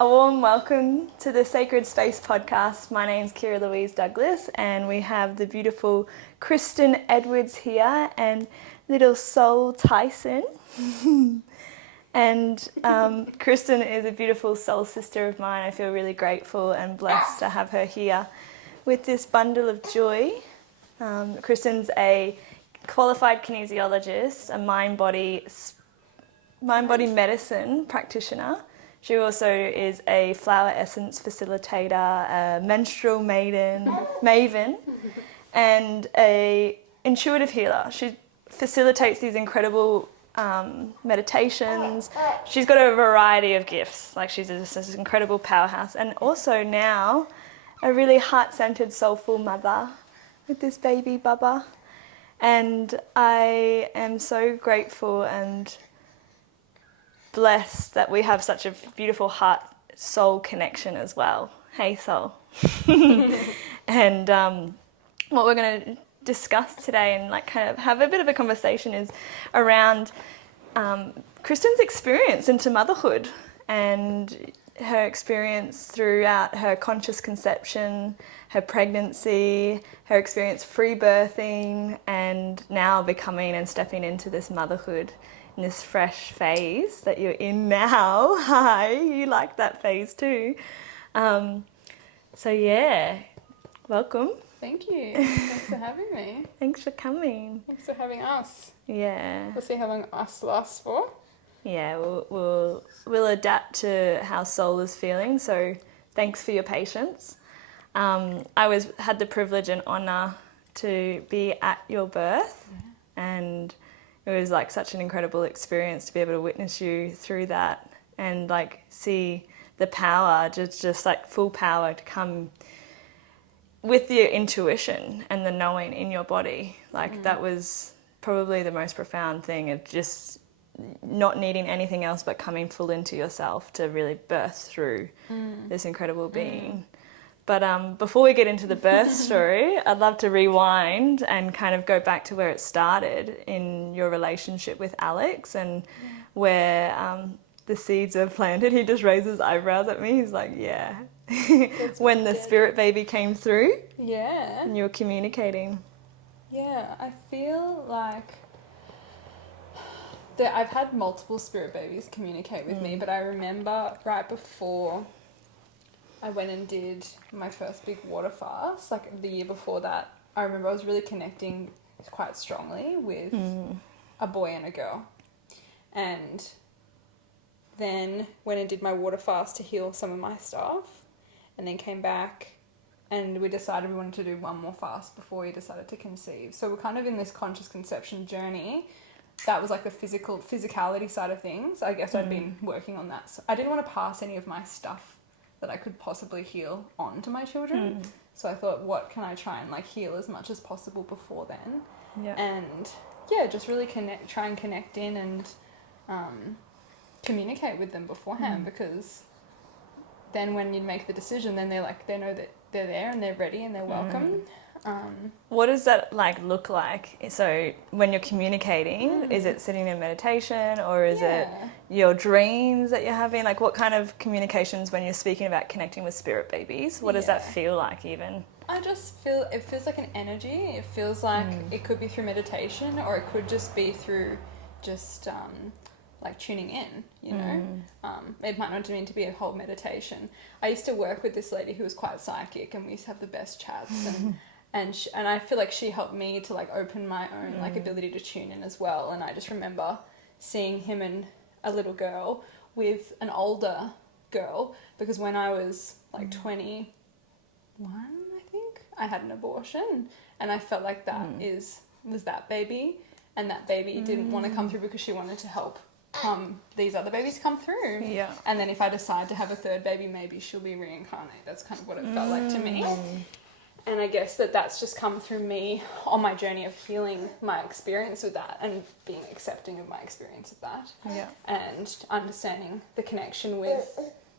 A warm welcome to the Sacred Space podcast. My name's Kira Louise Douglas and we have the beautiful Kristin Edwards here and little Soul Tyson. And Kristin is a beautiful soul sister of mine. I feel really grateful and blessed to have her here with this bundle of joy. Kristin's a qualified kinesiologist, a mind-body medicine practitioner. She also is a flower essence facilitator, a menstrual maven, and a intuitive healer. She facilitates these incredible meditations. She's got a variety of gifts. Like, she's just this incredible powerhouse. And also now a really heart-centered, soulful mother with this baby Bubba. And I am so grateful and blessed that we have such a beautiful heart-soul connection as well. Hey, soul. And what we're going to discuss today and like kind of have a bit of a conversation is around Kristin's experience into motherhood and her experience throughout her conscious conception, her pregnancy, her experience free birthing, and now becoming and stepping into this motherhood in this fresh phase that you're in now. Hi, you like that phase too. So yeah, welcome. Thank you. Thanks for having me. Thanks for coming. Thanks for having us. Yeah. We'll see how long us lasts for. Yeah, we'll adapt to how soul is feeling. So thanks for your patience. I had the privilege and honour to be at your birth, and it was like such an incredible experience to be able to witness you through that and like see the power, just like full power to come with your intuition and the knowing in your body. Like that was probably the most profound thing, of just not needing anything else but coming full into yourself to really birth through this incredible being. But before we get into the birth story, I'd love to rewind and kind of go back to where it started in your relationship with Alex and where the seeds were planted. He just raises eyebrows at me. He's like, yeah. When the spirit baby came through. Yeah. And you were communicating. Yeah, I feel like I've had multiple spirit babies communicate with me, but I remember right before I went and did my first big water fast, like the year before that, I remember I was really connecting quite strongly with a boy and a girl. And then went and did my water fast to heal some of my stuff, and then came back and we decided we wanted to do one more fast before we decided to conceive. So we're kind of in this conscious conception journey. That was like the physicality side of things. I guess I'd been working on that. So I didn't want to pass any of my stuff that I could possibly heal on to my children. So I thought, what can I try and like heal as much as possible before then? Yeah. And yeah, just really try and connect in and communicate with them beforehand, because then when you make the decision, then they know that they're there and they're ready and they're welcome. What does that like look like? So when you're communicating, is it sitting in meditation, or is it your dreams that you're having? Like, what kind of communications when you're speaking about connecting with spirit babies? What does that feel like even? I just feel, it feels like an energy. It feels like it could be through meditation, or it could just be through just like tuning in, you know. It might not mean to be a whole meditation. I used to work with this lady who was quite psychic, and we used to have the best chats, and I feel like she helped me to like open my own like ability to tune in as well. And I just remember seeing him and a little girl with an older girl, because when I was like 21, I think, I had an abortion, and I felt like that was that baby, and that baby didn't want to come through because she wanted to help these other babies come through. Yeah. And then if I decide to have a third baby, maybe she'll be reincarnated. That's kind of what it felt like to me. And I guess that's just come through me on my journey of healing my experience with that and being accepting of my experience of that. Yeah. And understanding the connection with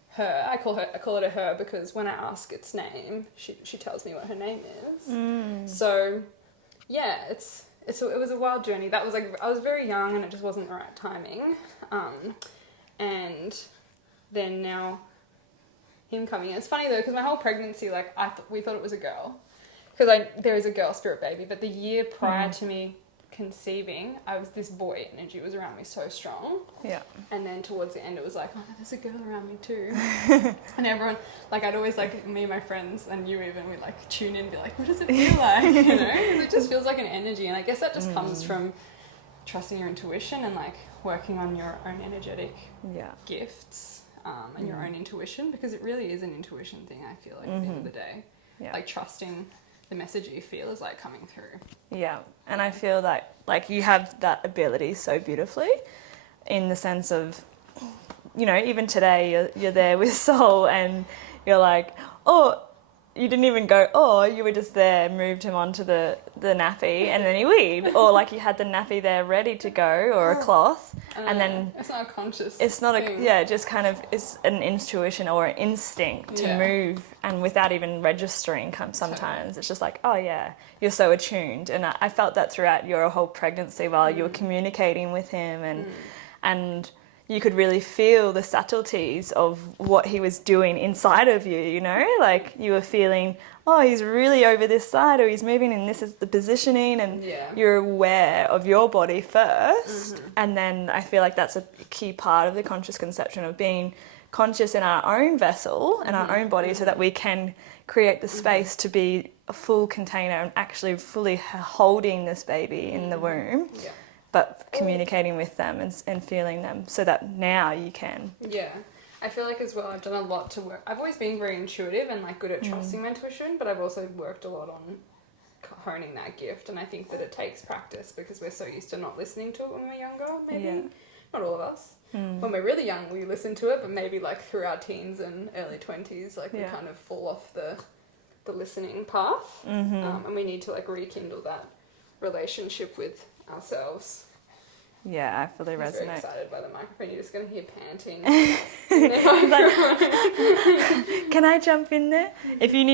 her. I call it a her because when I ask its name, she tells me what her name is. So yeah, it was a wild journey. That was like, I was very young and it just wasn't the right timing. And then now him coming in. It's funny though, because my whole pregnancy, like we thought it was a girl, because there is a girl spirit baby, but the year prior to me conceiving, this boy energy was around me so strong. Yeah. And then towards the end it was like, oh no, there's a girl around me too. And everyone, like, I'd always, like, me and my friends and you even, we'd like tune in and be like, what does it feel like, you know, because it just feels like an energy. And I guess that just comes from trusting your intuition and like working on your own energetic gifts and your own intuition, because it really is an intuition thing, I feel like, at the end of the day. Like trusting the message you feel is like coming through. Yeah. And I feel that like you have that ability so beautifully, in the sense of, you know, even today you're there with Soul and you're like, oh, you didn't even go, oh, you were just there, moved him onto the nappy and then he weed. Or like you had the nappy there ready to go, or a cloth. And then it's not a conscious it's not thing. it just kind of is an intuition or an instinct to move, and without even registering sometimes. It's just like, oh yeah, you're so attuned. And I felt that throughout your whole pregnancy while you were communicating with him, and you could really feel the subtleties of what he was doing inside of you, you know? Like you were feeling, oh, he's really over this side, or he's moving and this is the positioning, and you're aware of your body first. And then I feel like that's a key part of the conscious conception of being conscious in our own vessel and our own body, so that we can create the space to be a full container and actually fully holding this baby in the womb. But communicating with them and feeling them, so that now you can. Yeah. I feel like as well, I've done a lot to work. I've always been very intuitive and like good at trusting my intuition, but I've also worked a lot on honing that gift. And I think that it takes practice, because we're so used to not listening to it when we're younger, maybe. Not all of us. When we're really young, we listen to it, but maybe like through our teens and early 20s, like we kind of fall off the listening path. And we need to like rekindle that relationship with ourselves. Yeah, I fully resonate. I'm very excited by the microphone. You're just going to hear panting. Can I jump in there? If you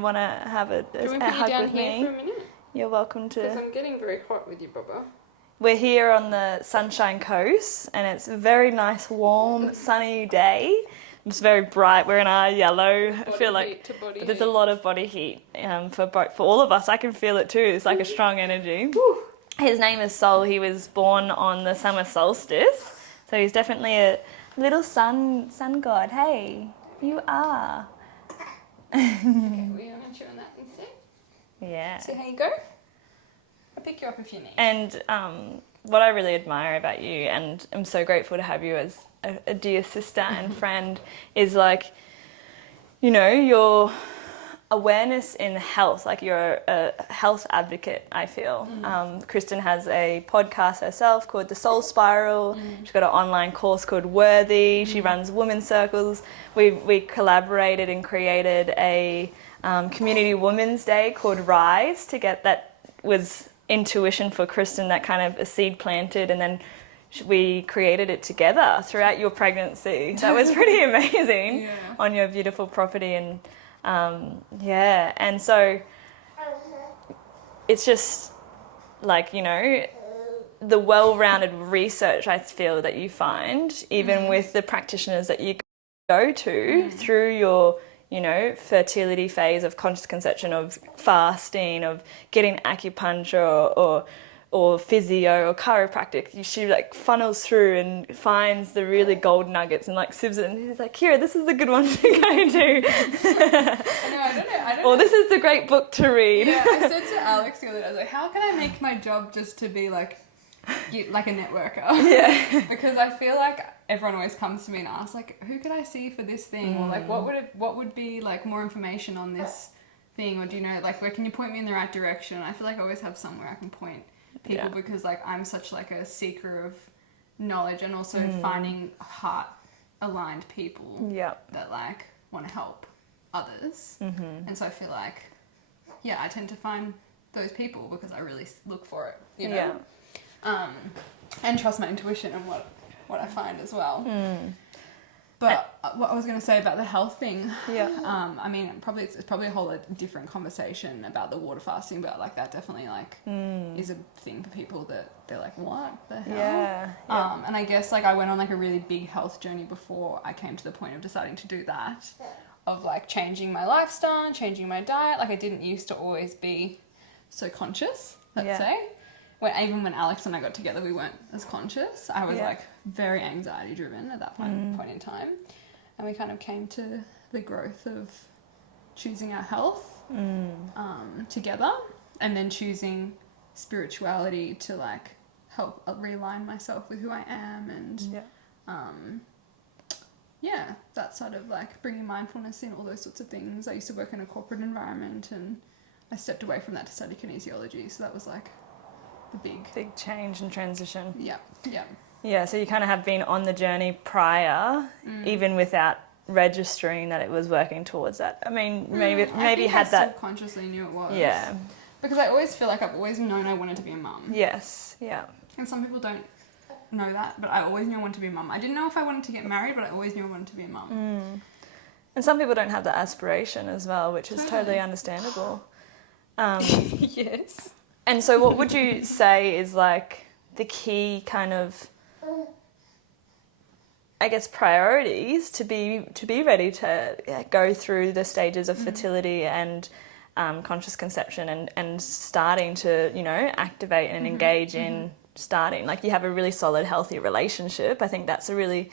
want to have a hug with me, for a minute? You're welcome to. Because I'm getting very hot with you, Bubba. We're here on the Sunshine Coast, and it's a very nice, warm, sunny day. It's very bright. We're in our yellow. I feel like there's a lot of body heat for all of us. I can feel it too. It's like a strong energy. His name is Soul. He was born on the summer solstice, so he's definitely a little sun god. Hey, you are. Okay, we are going to chew on that instead. Yeah. See how you go? I'll pick you up if you need. And what I really admire about you, and I'm so grateful to have you as a dear sister and friend, is like, you know, your awareness in health. Like you're a health advocate, I feel. Kristin has a podcast herself called The Soul Spiral. She's got an online course called Worthy. She runs women's circles. We collaborated and created a community women's day called Rise to get that was intuition for Kristin, that kind of a seed planted, and then we created it together throughout your pregnancy. That was pretty amazing on your beautiful property. And and so it's just like, you know, the well-rounded research I feel that you find, even with the practitioners that you go to through your, you know, fertility phase of conscious conception, of fasting, of getting acupuncture or physio or chiropractic. She like funnels through and finds the really gold nuggets and like sieves it, and she's like, Kira, this is the good one to go to. I don't know. Or this is the great book to read. Yeah, I said to Alex the other day, I was like, how can I make my job just to be like a networker? Yeah. Because I feel like everyone always comes to me and asks like, who could I see for this thing? Or like, what would be like more information on this thing? Or do you know, like, where can you point me in the right direction? I feel like I always have somewhere I can point people, because like I'm such like a seeker of knowledge, and also finding heart aligned people that like want to help others. And so I feel like I tend to find those people because I really look for it, you know. And trust my intuition and what I find as well. But what I was going to say about the health thing. Yeah. I mean, it's probably a whole different conversation about the water fasting, but like that definitely like is a thing for people that they're like, what the hell? Yeah. And I guess like I went on like a really big health journey before I came to the point of deciding to do that, of like changing my lifestyle, changing my diet. Like I didn't used to always be so conscious, let's say. Even when Alex and I got together, we weren't as conscious. I was like very anxiety driven at that point in time. And we kind of came to the growth of choosing our health together, and then choosing spirituality to like help realign myself with who I am, and that sort of like bringing mindfulness in, all those sorts of things. I used to work in a corporate environment, and I stepped away from that to study kinesiology, so that was like the big change and transition. Yeah, so you kind of have been on the journey prior, even without registering that it was working towards that. I mean, maybe had that subconsciously knew it was. Yeah, because I always feel like I've always known I wanted to be a mum. Yes. Yeah. And some people don't know that, but I always knew I wanted to be a mum. I didn't know if I wanted to get married, but I always knew I wanted to be a mum. And some people don't have that aspiration as well, which is totally understandable. Yes. And so what would you say is like the key kind of, I guess, priorities to be ready to go through the stages of fertility and conscious conception and starting to, you know, activate and engage in starting? Like, you have a really solid, healthy relationship. I think that's a really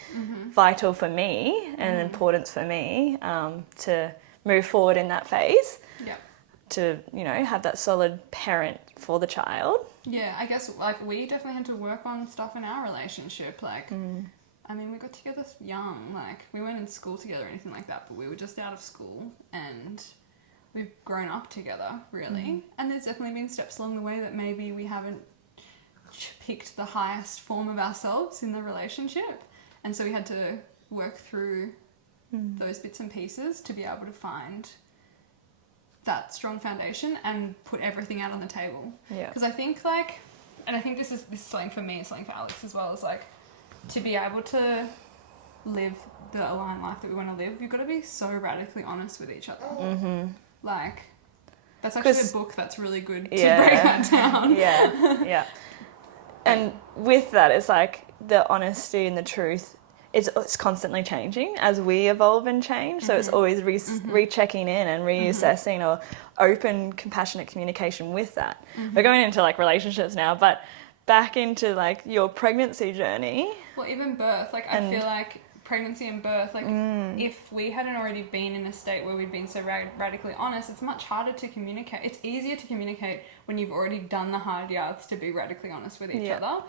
vital for me and importance for me to move forward in that phase. Yeah. To, you know, have that solid parent for the child. Yeah, I guess like we definitely had to work on stuff in our relationship. Like, I mean, we got together young. Like, we weren't in school together or anything like that, but we were just out of school, and we've grown up together, really. And there's definitely been steps along the way that maybe we haven't picked the highest form of ourselves in the relationship. And so we had to work through those bits and pieces to be able to find that strong foundation and put everything out on the table. Yeah. Because I think like, and I think this is something for me, it's something for Alex as well, is like to be able to live the aligned life that we want to live, you've got to be so radically honest with each other. Like, that's actually a book that's really good to break that down. Yeah. And with that, it's like the honesty and the truth, it's constantly changing as we evolve and change. So it's always rechecking in and reassessing or open, compassionate communication with that. We're going into like relationships now, but back into like your pregnancy journey. Well, even birth, like I feel like pregnancy and birth, like if we hadn't already been in a state where we'd been so radically honest, it's much harder to communicate. It's easier to communicate when you've already done the hard yards to be radically honest with each other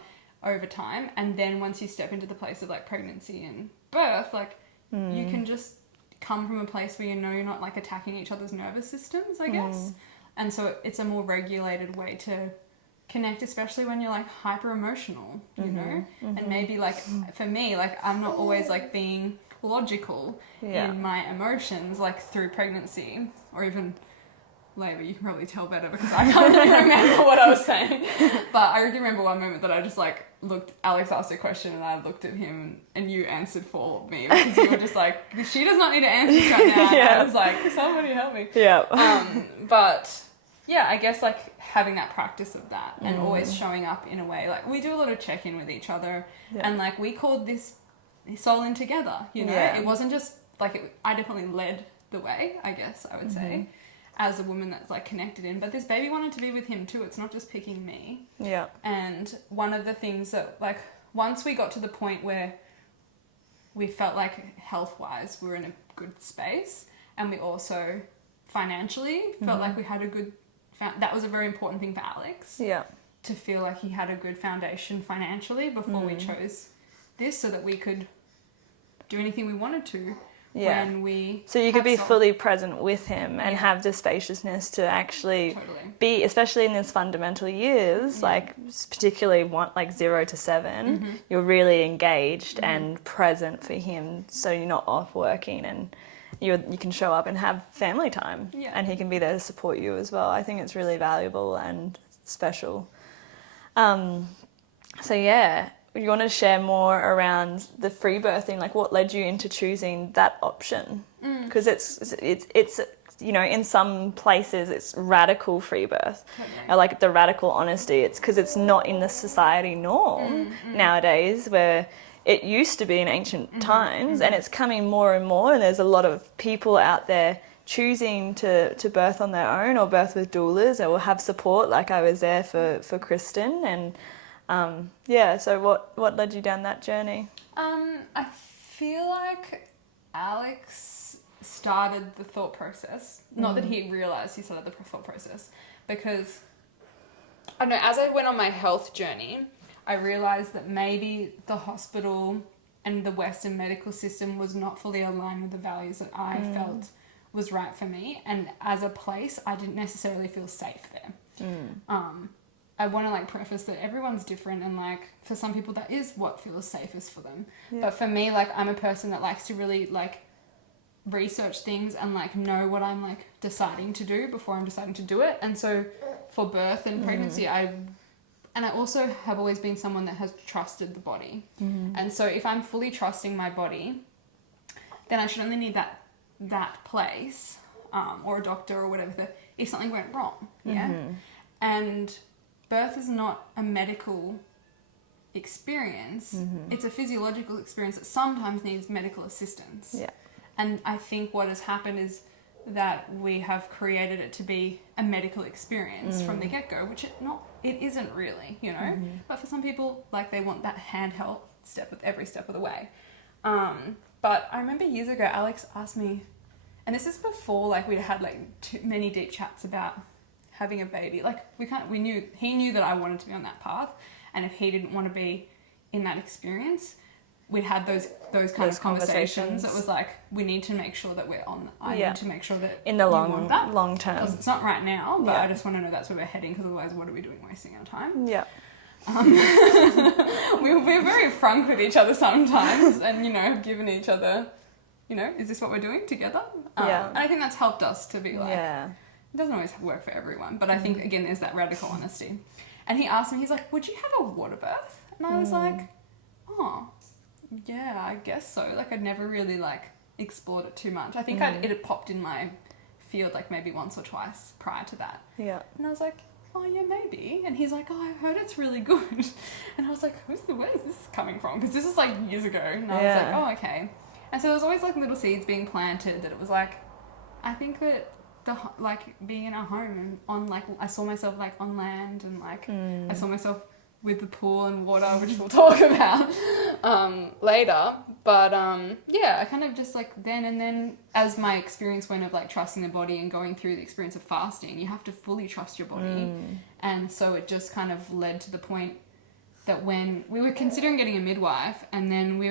over time. And then once you step into the place of like pregnancy and birth, like you can just come from a place where you know you're not like attacking each other's nervous systems, I guess. And so it's a more regulated way to connect, especially when you're like hyper emotional, you know. And maybe like for me, like I'm not always like being logical in my emotions, like through pregnancy or even labour. You can probably tell better because I can't really remember what I was saying. But I really remember one moment that I just like looked, Alex asked a question and I looked at him and you answered for me because you were just like, she does not need to answer this right now. And I was like, somebody help me. But yeah, I guess like having that practice of that and always showing up in a way, like we do a lot of check-in with each other and like we called this Soul In together, you know. It wasn't just like, I definitely led the way, I guess I would say, as a woman that's like connected in, but this baby wanted to be with him too. It's not just picking me. And one of the things that like once we got to the point where we felt like health-wise we were in a good space and we also financially felt like we had a good that was a very important thing for Alex. To feel like he had a good foundation financially before we chose this, so that we could do anything we wanted to when we... So you could be fully present with him and have the spaciousness to actually be, especially in these fundamental years, like particularly like 0 to 7, you're really engaged and present for him, so you're not off working and you can show up and have family time and he can be there to support you as well. I think it's really valuable and special. So you want to share more around the free birthing, like what led you into choosing that option? Because it's in some places it's radical free birth, or like the radical honesty. It's because it's not in the society norm nowadays, where it used to be in ancient times, and it's coming more and more, and there's a lot of people out there choosing to birth on their own or birth with doulas or have support, like I was there for Kristin. And so what led you down that journey? I feel like Alex started the thought process. Not that he realised he started the thought process, because I don't know, as I went on my health journey, I realised that maybe the hospital and the Western medical system was not fully aligned with the values that I felt was right for me. And as a place, I didn't necessarily feel safe there. I want to preface that everyone's different, and for some people that is what feels safest for them. But for me, I'm a person that likes to really research things and know what I'm deciding to do before I'm deciding to do it. And so for birth and pregnancy, I also have always been someone that has trusted the body. And so if I'm fully trusting my body, then I should only need that place or a doctor or whatever if something went wrong. And birth is not a medical experience. It's a physiological experience that sometimes needs medical assistance. And I think what has happened is that we have created it to be a medical experience from the get-go, which it isn't really, But for some people, they want that handheld every step of the way. But I remember years ago, Alex asked me, and this is before we'd had too many deep chats about having a baby. He knew that I wanted to be on that path, and if he didn't want to be in that experience, we'd had those kind of conversations. It was we need to make sure that we're on. I need to make sure that in the long term. Because it's not right now, but I just want to know that's where we're heading. Because otherwise, what are we doing, wasting our time? We're very frank with each other sometimes, and have given each other, is this what we're doing together? And I think that's helped us to be it doesn't always work for everyone, but I think again there's that radical honesty. And he asked me, he's like, would you have a water birth? And I was like, oh yeah, I guess so. I'd never really explored it too much. I think it had popped in my field maybe once or twice prior to that. And I was like, oh yeah, maybe. And he's like, oh, I heard it's really good. And I was like, where is this coming from? Because this is years ago. And I was like, oh, okay. And so there was always little seeds being planted that it was I think that being in a home and on I saw myself on land, and I saw myself with the pool and water, which we'll talk about later. But I kind of just then and then, as my experience went of trusting the body and going through the experience of fasting, you have to fully trust your body. And so it just kind of led to the point that when we were considering getting a midwife, and then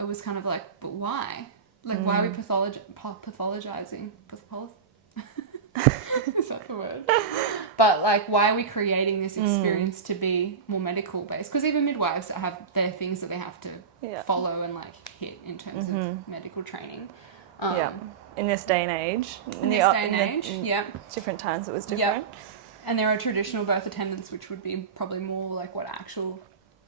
it was kind of but why? Why are we pathologizing? Is that the word? But why are we creating this experience to be more medical based? Because even midwives have their things that they have to follow and hit in terms of medical training. In this day and age. In different times it was different. And there are traditional birth attendants, which would be probably more what actual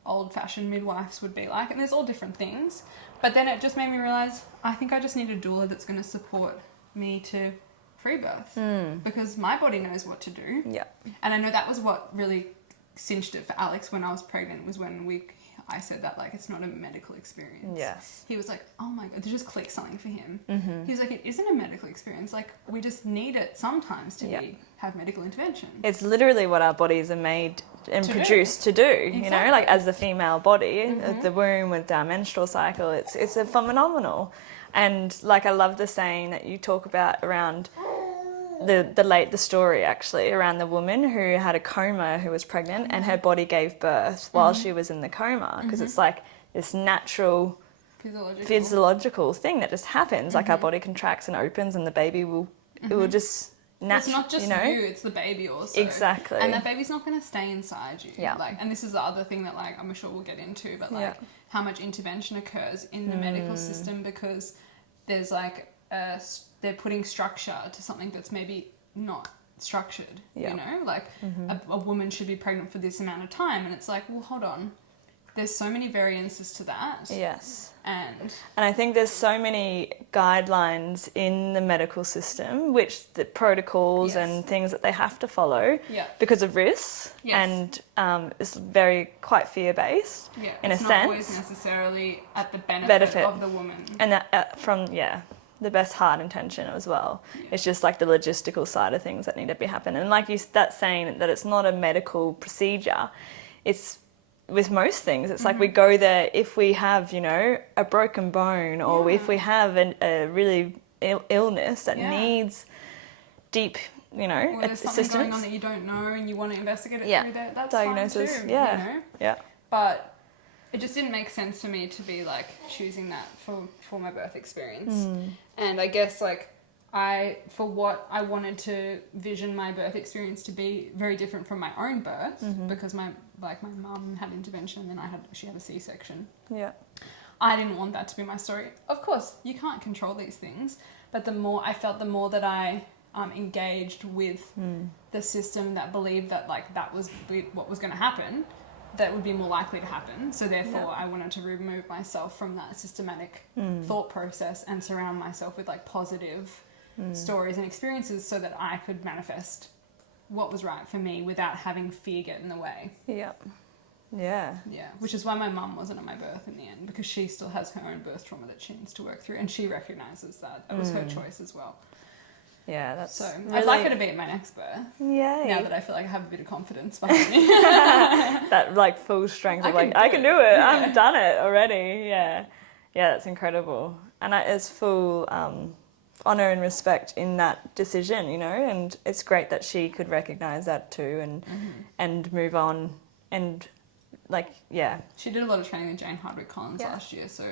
old-fashioned midwives would be like. And there's all different things. But then it just made me realise, I think I just need a doula that's going to support me to free birth, because my body knows what to do. And I know that was what really cinched it for Alex when I was pregnant, was when I said that it's not a medical experience. He was like, oh my God, it just clicked something for him. He was like, it isn't a medical experience. we just need it sometimes to have medical intervention. It's literally what our bodies are made and produced to do. Exactly. As the female body, the womb with our menstrual cycle, it's a phenomenal. And I love the saying that you talk about around the story actually around the woman who had a coma, who was pregnant, and her body gave birth while she was in the coma, because it's this natural physiological thing that just happens. Our body contracts and opens, and the baby will it will just it's not just you, it's the baby also. Exactly. And that baby's not going to stay inside you. And this is the other thing that I'm sure we'll get into, but how much intervention occurs in the medical system, because there's they're putting structure to something that's maybe not structured, a woman should be pregnant for this amount of time, and it's well, hold on, there's so many variances to that. Yes. And I think there's so many guidelines in the medical system, which the protocols Yes. and things that they have to follow Yeah. because of risks, Yes. and it's very quite fear-based yeah, in it's a not sense. always necessarily at the benefit of the woman. And that, from the best heart intention as well. Yeah. It's just like the logistical side of things that need to be happening. And like that's saying that it's not a medical procedure. It's with most things, it's like we go there if we have, you know, a broken bone, or if we have a really illness that needs deep, you know, or there's something going on that you don't know and you want to investigate it through that. That's diagnosis. fine too. Yeah. You know? Yeah. But it just didn't make sense to me to be like choosing that for my birth experience. And I guess like for what I wanted to vision my birth experience to be very different from my own birth, because my mum had intervention and then she had a C-section. Yeah. I didn't want that to be my story. Of course, you can't control these things, but the more that I engaged with the system that believed that like that was what was going to happen, that would be more likely to happen. So therefore I wanted to remove myself from that systematic thought process and surround myself with like positive stories and experiences so that I could manifest what was right for me without having fear get in the way. Yeah. Yeah. Yeah, which is why my mum wasn't at my birth in the end, because she still has her own birth trauma that she needs to work through, and she recognises that. That was her choice as well. Yeah, that's so really... I'd like her to be at my next birth. Yay. Now that I feel like I have a bit of confidence behind me. That like full strength of like, I can do it. Yeah. I've done it already. Yeah. Yeah, that's incredible. And it's full honour and respect in that decision, you know, and it's great that she could recognise that too and move on and like, yeah. She did a lot of training with Jane Hardwick Collins last year, so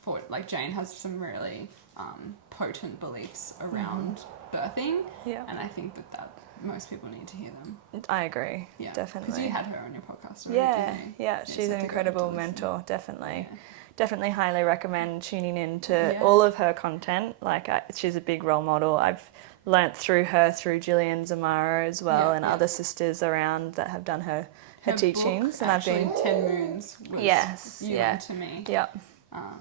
for like Jane has some really potent beliefs around birthing, and I think that most people need to hear them. I agree, definitely. Because you had her on your podcast already, didn't you? Yeah, she's an incredible mentor, definitely. Yeah. Definitely highly recommend tuning in to all of her content. Like, she's a big role model. I've learnt through her, through Gillian Zamara as well, and other sisters around that have done her teachings. Book, and actually, I've been 10 Moons was to me. Yep.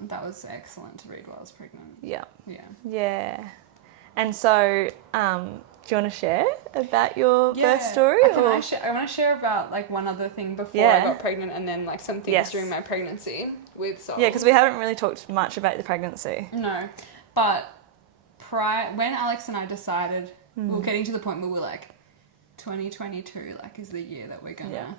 That was excellent to read while I was pregnant. Yeah. Yeah. Yeah. And so, do you want to share about your birth story? I want to share about like one other thing before I got pregnant, and then like some things during my pregnancy with Soul. Yeah, because we haven't really talked much about the pregnancy. No, but when Alex and I decided, we were getting to the point where we're like, 2022 like is the year that we're gonna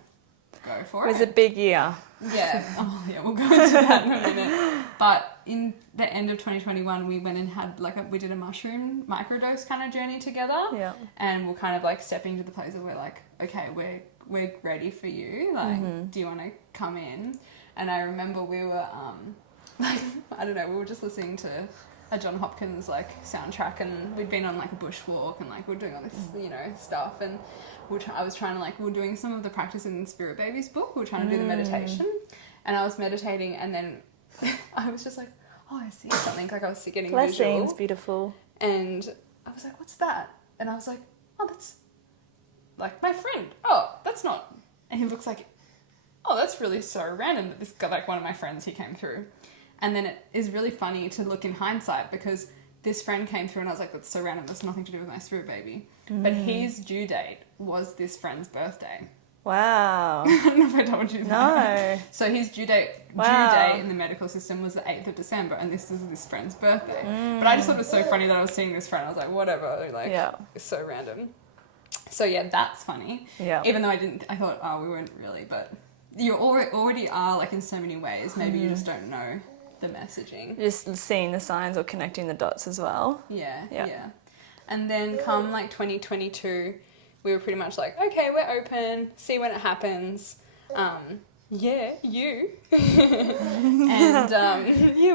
go for it. It was a big year. Yeah. Oh yeah, we'll go into that in a minute. But in the end of 2021, we went and had we did a mushroom microdose kind of journey together. Yeah. And we're kind of like stepping to the place where we're like, okay, we're ready for you. Like, do you want to come in? And I remember we were I don't know, we were just listening to a John Hopkins like soundtrack, and we'd been on like a bushwalk, and like we're doing all this stuff, and I was trying to we were doing some of the practice in Spirit Baby's book. We were trying to do the meditation, and I was meditating, and then I was just like, oh, I see something, like I was getting Blessings, visual. Beautiful. And I was like, what's that? And I was like, oh, that's like my friend. Oh, that's not. And he looks like, oh, that's really so random that this guy, like one of my friends, he came through. And then it is really funny to look in hindsight, because this friend came through and I was like, that's so random, that's nothing to do with my Spirit Baby. But his due date was this friend's birthday. Wow. I don't know if I told you that. No. So his due date in the medical system was the 8th of December, and this is this friend's birthday. But I just thought it was so funny that I was seeing this friend. I was like, whatever, like, it's so random. So yeah, that's funny. Yeah. Even though I thought, oh, we weren't really, but you already are, like, in so many ways. Maybe you just don't know the messaging. Just seeing the signs or connecting the dots as well. Yeah. And then come like 2022, we were pretty much like, okay, we're open, see when it happens. Yeah, you. And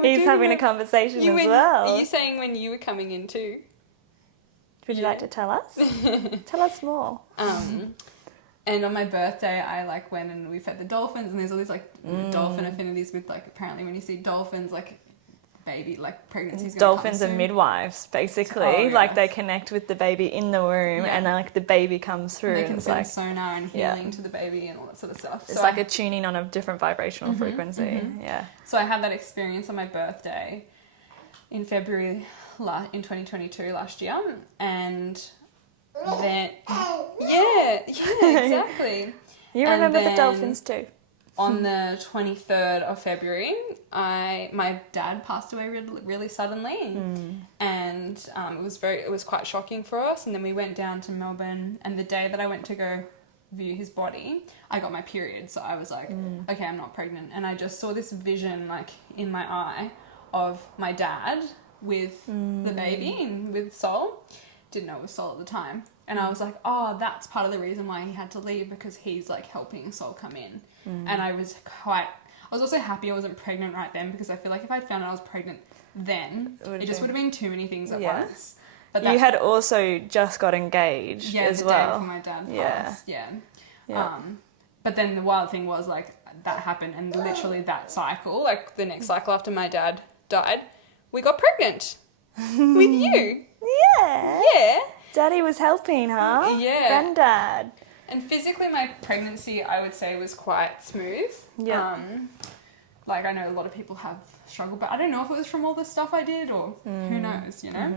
he's having a conversation as well. Are you saying when you were coming in too? Would you like to tell us? Tell us more. And on my birthday, I like went and we fed the dolphins, and there's all these like dolphin affinities with, like, apparently when you see dolphins, like baby, like pregnancy's going to Dolphins come are soon. midwives, basically. Oh, Like they yes. connect with the baby in the womb, Yeah. and then like the baby comes through. And they and can it's send like sonar and Yeah. healing to the baby and all that sort of stuff. it's So like a tuning on a different vibrational frequency. Yeah. So I had that experience on my birthday in February in 2022 last year, and then yeah, exactly. You And remember the then dolphins too. On the 23rd of February, my dad passed away really suddenly, and it was quite shocking for us. And then we went down to Melbourne, and the day that I went to go view his body, I got my period. So I was like, okay, I'm not pregnant, and I just saw this vision like in my eye of my dad with the baby and with Soul. Didn't know it was Soul at the time, and I was like, oh, that's part of the reason why he had to leave, because he's like helping Soul come in. And I was also happy I wasn't pregnant right then, because I feel like if I'd found out I was pregnant then, it just would have been too many things at once. But You had also just got engaged as the well. day before my dad passed. Yeah. But then the wild thing was like that happened, and literally that cycle, like the next cycle after my dad died, we got pregnant with you. Yeah. Yeah. Daddy was helping, huh? Yeah. Granddad. And physically, my pregnancy, I would say, was quite smooth. Yeah. Like, I know a lot of people have struggled, but I don't know if it was from all the stuff I did or who knows, you know?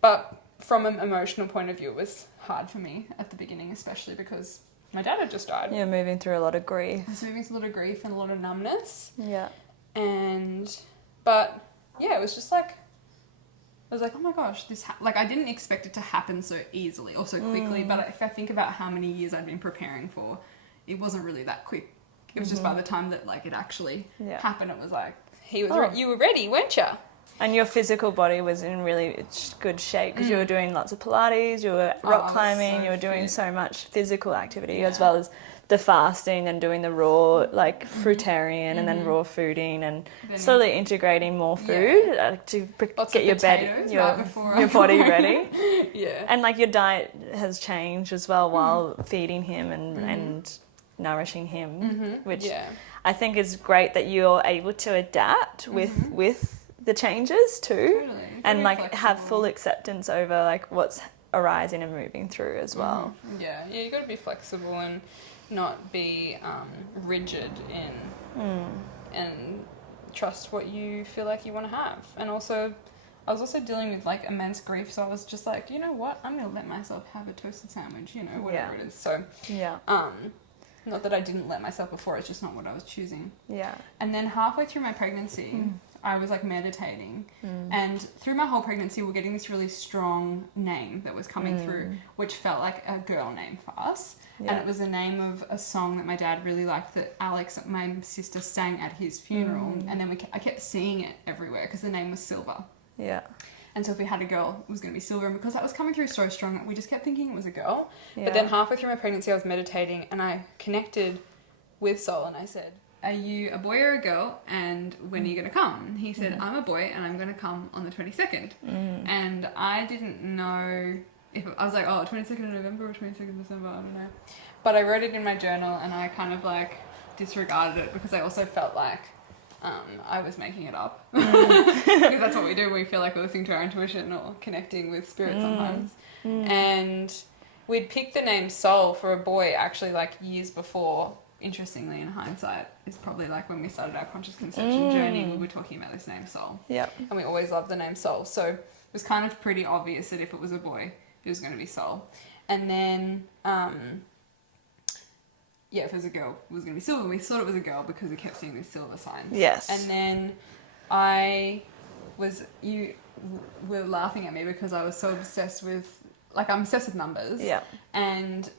But from an emotional point of view, it was hard for me at the beginning, especially because my dad had just died. You're moving through a lot of grief. I was moving through a lot of grief and a lot of numbness. Yeah. But, yeah, it was just like, I was like, oh my gosh, like I didn't expect it to happen so easily or so quickly, but if I think about how many years I'd been preparing for, it wasn't really that quick. It was just by the time that like it actually happened, it was like, you were ready, weren't you? And your physical body was in really good shape, because you were doing lots of Pilates, you were rock climbing, you were doing so much physical activity, as well as the fasting and doing the raw, like fruitarian, and then raw fooding, and slowly integrating more food to get your body ready. Yeah. And like your diet has changed as well while feeding him and nourishing him, which I think is great that you're able to adapt with the changes too. Totally. And like flexible. have full acceptance over like what's arising and moving through as well. Yeah, you got to be flexible and not be rigid and trust what you feel like you want to have. And also, I was also dealing with like immense grief, so I was just like, you know what, I'm gonna let myself have a toasted sandwich, you know, whatever it is. So not that I didn't let myself before, it's just not what I was choosing. Yeah. And then halfway through my pregnancy, I was like meditating, and through my whole pregnancy we're getting this really strong name that was coming through, which felt like a girl name for us. And it was the name of a song that my dad really liked that Alex, my sister, sang at his funeral. And then I kept seeing it everywhere because the name was Silver. Yeah. And so if we had a girl, it was going to be Silver. And because that was coming through so strong, we just kept thinking it was a girl. But then halfway through my pregnancy, I was meditating and I connected with Soul and I said, are you a boy or a girl, and when are you going to come? He said, I'm a boy and I'm going to come on the 22nd. And I didn't know if I was like, 22nd of November or 22nd of December, I don't know. But I wrote it in my journal and I kind of like disregarded it because I also felt like I was making it up. Because that's what we do. We feel like we're listening to our intuition or connecting with spirit sometimes. And we'd picked the name Soul for a boy actually like years before. Interestingly, in hindsight, is probably like when we started our conscious conception journey, we were talking about this name Soul. Yep. And we always loved the name Soul. So it was kind of pretty obvious that if it was a boy, it was going to be Soul. And then, if it was a girl, it was going to be Silver. We thought it was a girl because we kept seeing these silver signs. Yes. And then you were laughing at me because I was so obsessed with, like, I'm obsessed with numbers. Yeah. And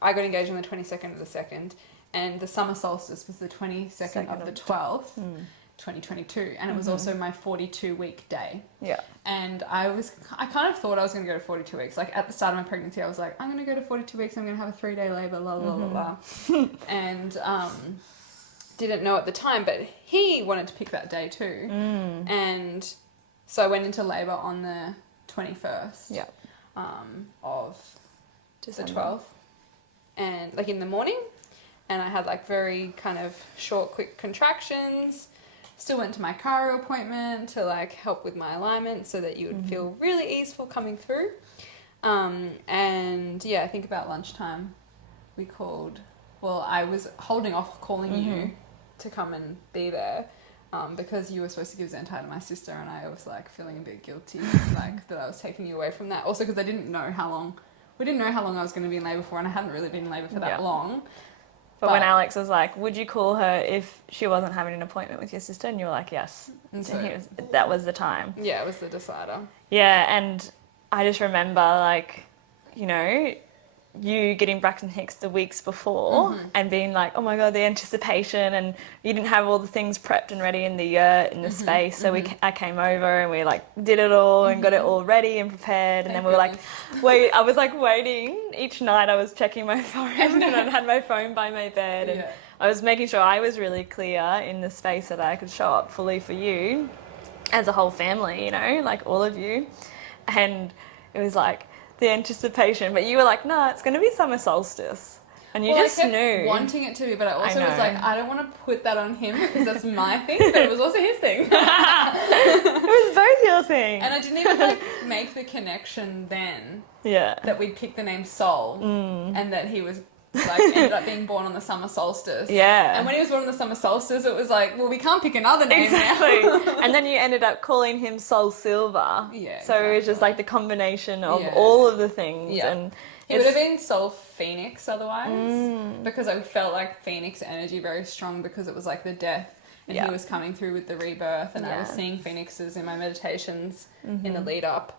I got engaged on the 22nd of the 2nd. And the summer solstice was the 22nd of the 12th, 2022. And it was also my 42-week day. Yeah. And I kind of thought I was going to go to 42 weeks. Like, at the start of my pregnancy, I was like, I'm going to go to 42 weeks. I'm going to have a 3-day labour, blah, blah, blah, blah. And didn't know at the time, but he wanted to pick that day too. And so I went into labour on the 21st of December. The 12th. And, like, in the morning. And I had like very kind of short, quick contractions, still went to my chiro appointment to like help with my alignment so that you would feel really easeful coming through. And yeah, I think about lunchtime we called, well, I was holding off calling you to come and be there because you were supposed to give Zentai to my sister, and I was like feeling a bit guilty like that I was taking you away from that. Also because I didn't know how long, we didn't know how long I was going to be in labour for, and I hadn't really been in labour for that long. But when Alex was like, would you call her if she wasn't having an appointment with your sister? And you were like, yes. And so that was the time. Yeah, it was the decider. Yeah, and I just remember, like, you know, you getting Braxton Hicks the weeks before and being like, oh my God, the anticipation, and you didn't have all the things prepped and ready in the yurt, in the space. So I came over and we like did it all and got it all ready and prepared. And then we were like, I was like waiting each night. I was checking my phone and I had my phone by my bed. And I was making sure I was really clear in the space that I could show up fully for you as a whole family, you know, like all of you. And it was like, the anticipation, but you were like, no, it's going to be summer solstice, and you just knew. Wanting it to be, but I also was like, I don't want to put that on him because that's my thing, but it was also his thing. It was both your thing, and I didn't even like make the connection then. Yeah, that we'd picked the name Soul, and that he was like ended up being born on the summer solstice. Yeah, and when he was born on the summer solstice, it was like, well, we can't pick another name now. And then you ended up calling him Soul Silver. Yeah, so it was just like the combination of all of the things. And it would have been Soul Phoenix otherwise, because I felt like Phoenix energy very strong because it was like the death, and he was coming through with the rebirth, and I was seeing phoenixes in my meditations in the lead up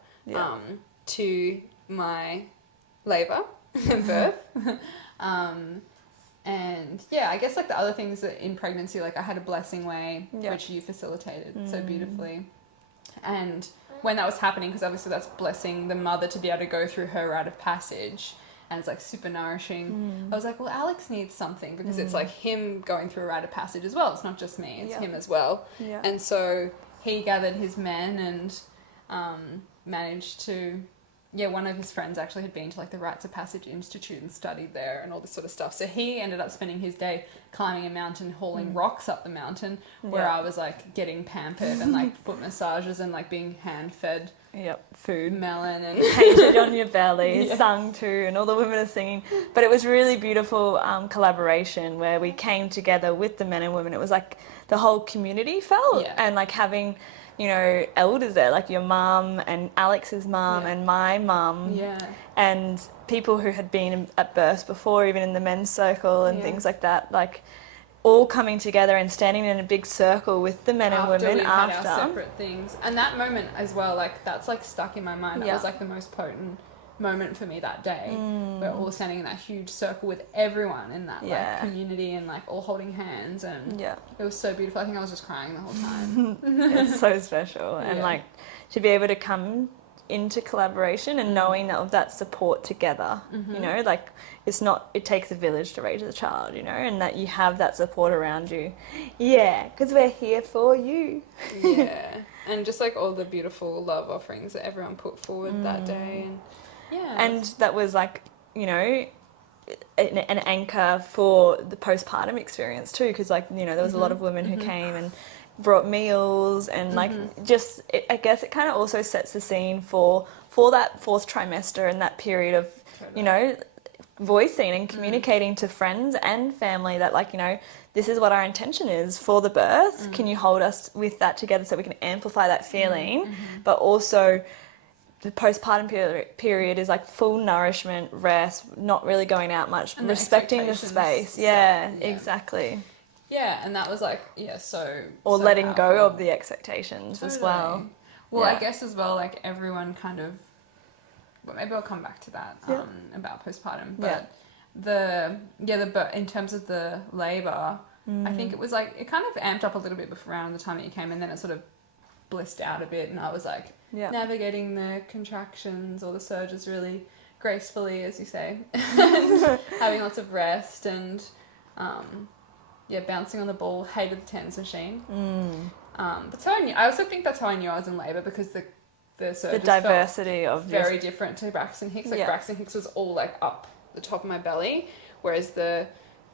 to my labour and birth. And yeah, I guess like the other things that in pregnancy, like I had a blessing way, which you facilitated so beautifully. And when that was happening, because obviously that's blessing the mother to be able to go through her rite of passage, and it's like super nourishing. I was like, well, Alex needs something because it's like him going through a rite of passage as well. It's not just me, it's him as well. And so he gathered his men and managed to, one of his friends actually had been to like the Rites of Passage Institute and studied there and all this sort of stuff. So he ended up spending his day climbing a mountain, hauling rocks up the mountain, where I was like getting pampered and like foot massages and like being hand fed food, melon, and painted on your belly, sung to, and all the women are singing. But it was really beautiful collaboration where we came together with the men and women. It was like the whole community felt, and like having, you know, elders there, like your mum and Alex's mum and my mum, and people who had been at births before, even in the men's circle and things like that, like all coming together and standing in a big circle with the men and women after. Had our separate things. And that moment as well, like that's like stuck in my mind. That was like the most potent moment for me that day. We're all standing in that huge circle with everyone in that like community and like all holding hands, and it was so beautiful. I think I was just crying the whole time. It's so special. And like to be able to come into collaboration and knowing that of that support together, you know, like it's not, it takes a village to raise a child, you know, and that you have that support around you. Because we're here for you. And just like all the beautiful love offerings that everyone put forward that day, and and that was like, you know, an anchor for the postpartum experience too, because like, you know, there was a lot of women who came and brought meals and like just I guess it kind of also sets the scene for that fourth trimester and that period of you know, voicing and communicating to friends and family that like, you know, this is what our intention is for the birth. Can you hold us with that together so we can amplify that feeling? But also the postpartum period is like full nourishment, rest, not really going out much, and respecting the space. Exactly. And that was like, so... Or so letting powerful. go of the expectations as well. Well, I guess as well, like everyone kind of... Well, maybe I'll come back to that about postpartum. But in terms of the labour, I think it was like, it kind of amped up a little bit around the time that you came, and then it sort of blissed out a bit, and I was like navigating the contractions or the surges really gracefully, as you say, having lots of rest and bouncing on the ball. Hated the TENS machine. But so I also think that's how I knew I was in labour, because the surges diversity felt of very different to Braxton Hicks. Like Braxton Hicks was all like up the top of my belly, whereas the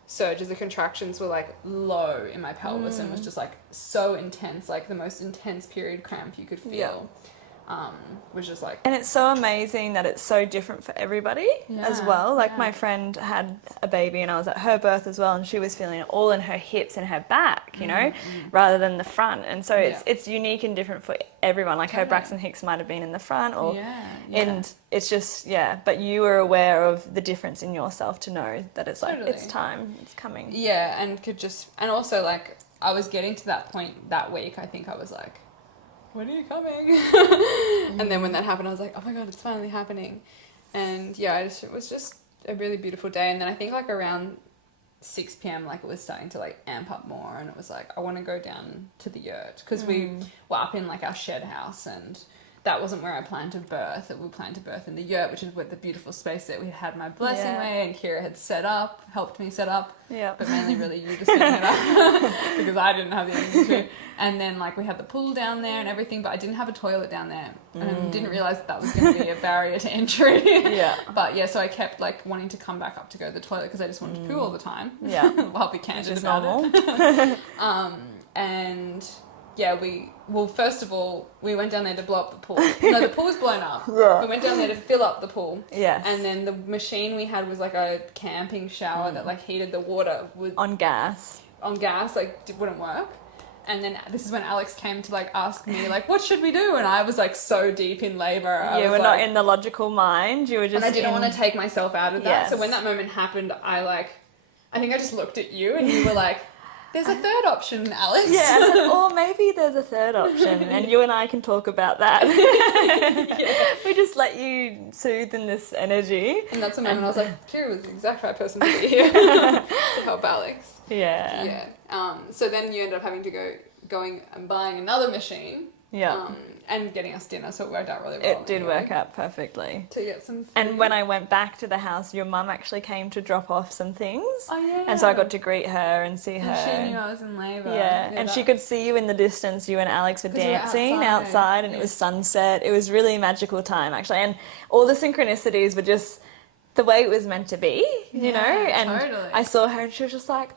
surges, the contractions were like low in my pelvis and was just like so intense, like the most intense period cramp you could feel. Was just like, and it's so amazing that it's so different for everybody as well. Like my friend had a baby and I was at her birth as well, and she was feeling it all in her hips and her back, you know, rather than the front. And so it's unique and different for everyone. Like her Braxton Hicks might have been in the front, or and it's just but you were aware of the difference in yourself to know that it's like it's time, it's coming. Yeah, and and also like I was getting to that point that week. I think I was like, when are you coming? And then when that happened, I was like, oh my God, it's finally happening. And yeah, it was just a really beautiful day. And then I think like around 6 p.m, like it was starting to like amp up more, and it was like, I want to go down to the yurt, because we were up in like our shed house, and that wasn't where I planned to birth. We planned to birth in the yurt, which is with the beautiful space that we had my blessing way, and Kira had helped me set up. Yeah. But mainly really you just setting it up because I didn't have the energy to. And then like we had the pool down there and everything, but I didn't have a toilet down there. And I didn't realise that was going to be a barrier to entry. But yeah, so I kept like wanting to come back up to go to the toilet because I just wanted to poo all the time. Yeah. While we candid about it. And yeah, first of all, we went down there to blow up the pool. No, the pool was blown up. We went down there to fill up the pool. Yes. And then the machine we had was like a camping shower that like heated the water on gas. Like it wouldn't work. And then this is when Alex came to like ask me like, what should we do? And I was like so deep in labor. You were like, not in the logical mind. You were just. And I didn't want to take myself out of that. Yes. So when that moment happened, I think I just looked at you and you were like, there's a third option, Alex. Yeah, or maybe there's a third option, and you and I can talk about that. We just let you soothe in this energy. And that's the moment I was like, Kira was the exact right person to be here to help Alex. Yeah. So then you ended up having to going and buying another machine. Yeah. And getting us dinner, so it worked out really well. It did work out perfectly. To get some food. And when I went back to the house, your mum actually came to drop off some things. Oh, yeah. And so I got to greet her and see her. And she knew I was in labour. Yeah, and she could see you in the distance. You and Alex were dancing outside and it was sunset. It was really a magical time, actually. And all the synchronicities were just the way it was meant to be, you know? And totally. I saw her and she was just like,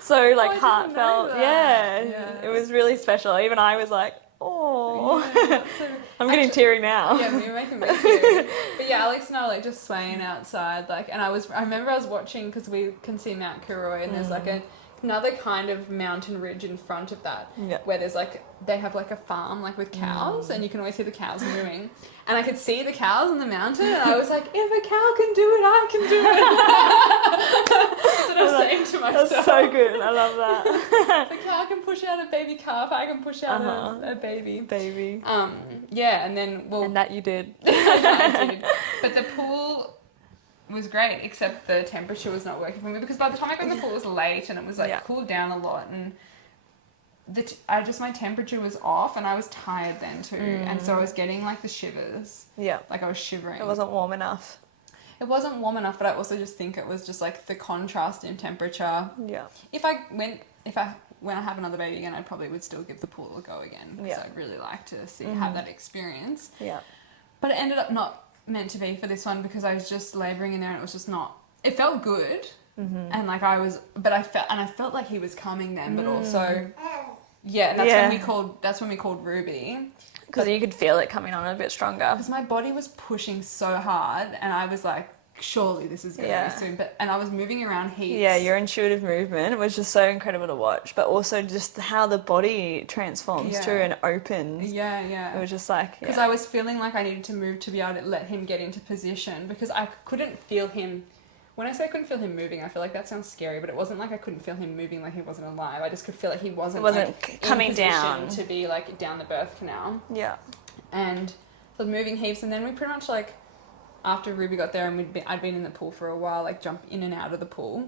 so like heartfelt. Yeah, it was really special. Even I was like, I'm getting teary now. Yeah, you're making me teary. But yeah, Alex and I were like just swaying outside, like, and I remember I was watching, because we can see Mount Kilroy, and there's like another kind of mountain ridge in front of that, where there's like, they have like a farm like with cows, and you can always see the cows moving. And I could see the cows on the mountain, and I was like, if a cow can do it, I can do it. That's what I was saying to myself. That's so good. I love that. If a cow can push out a baby calf, I can push out a baby. Yeah, and then, and that you did. I did. But the pool was great, except the temperature was not working for me, because by the time I got to the pool, it was late, and it was like cooled down a lot, and my temperature was off, and I was tired then too, and so I was getting like the shivers. Yeah, like I was shivering. It wasn't warm enough. It wasn't warm enough, but I also just think it was just like the contrast in temperature. Yeah. When I have another baby again, I probably would still give the pool a go again, because I'd really like to have that experience. Yeah. But it ended up not meant to be for this one, because I was just labouring in there, and it was just not. It felt good, and like I felt like he was coming then, but also. Yeah, and that's when we called Ruby. Because you could feel it coming on a bit stronger. Because my body was pushing so hard, and I was like, surely this is going to be soon. And I was moving around heaps. Yeah, your intuitive movement was just so incredible to watch, but also just how the body transforms too and opens. Yeah. It was just like... Because I was feeling like I needed to move to be able to let him get into position, because I couldn't feel him... When I say I couldn't feel him moving, I feel like that sounds scary, but it wasn't like I couldn't feel him moving like he wasn't alive. I just could feel like he wasn't like, coming in down to be like down the birth canal. Yeah. And so moving heaps, and then we pretty much like, after Ruby got there and I'd been in the pool for a while, like jump in and out of the pool,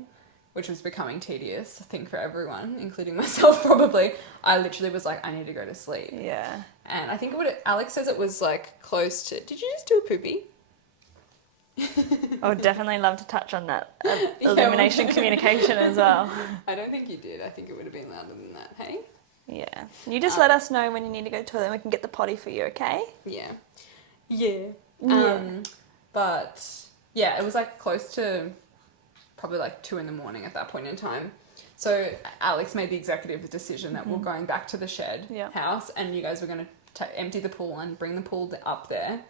which was becoming tedious, I think, for everyone, including myself probably. I literally was like, I need to go to sleep. Yeah. And I think Alex says it was like close to, did you just do a poopy? I would definitely love to touch on that illumination communication as well. I don't think you did. I think it would have been louder than that, hey? Yeah. You just let us know when you need to go to the toilet and we can get the potty for you, okay? Yeah. But, yeah, it was like close to probably like 2 a.m. at that point in time. So Alex made the executive decision that we're going back to the shed house, and you guys were going to empty the pool and bring the pool up there.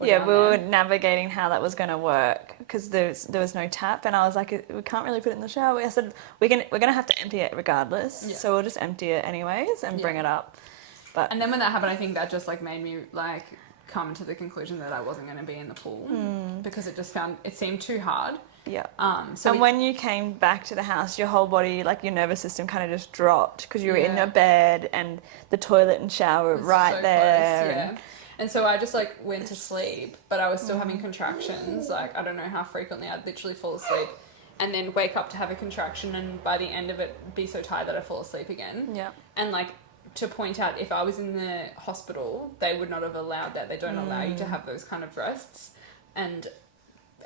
Yeah, we were navigating how that was going to work because there was no tap, and I was like, we can't really put it in the shower. I said we're going to have to empty it regardless, so we'll just empty it anyways and bring it up. And then when that happened, I think that just like made me like come to the conclusion that I wasn't going to be in the pool because it seemed too hard. Yeah. So when you came back to the house, your whole body, like your nervous system, kind of just dropped because you were in your bed and the toilet and shower right so there. Close, and so I just like went to sleep, but I was still having contractions. Like I don't know how frequently. I'd literally fall asleep and then wake up to have a contraction, and by the end of it be so tired that I fall asleep again. Yeah. And like to point out, if I was in the hospital, they would not have allowed that. They don't allow you to have those kind of rests. And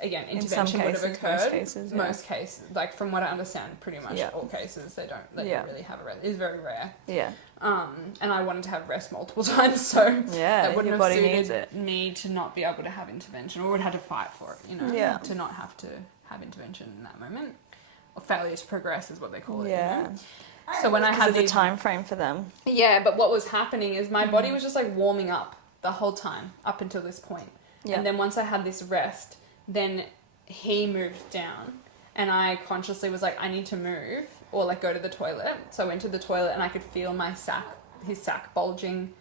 again, intervention would have occurred. Most cases, like from what I understand, pretty much all cases, they don't let you really have a rest. It's very rare. Yeah. And I wanted to have rest multiple times, so that wouldn't have suited me to not be able to have intervention, or would have had to fight for it, you know, to not have to have intervention in that moment. Or failure to progress is what they call it. Yeah. You know? So when I had a time frame for them. Yeah, but what was happening is my body was just like warming up the whole time up until this point. Yeah. And then once I had this rest, then he moved down, and I consciously was like, I need to move or like go to the toilet. So I went to the toilet, and I could feel his sac bulging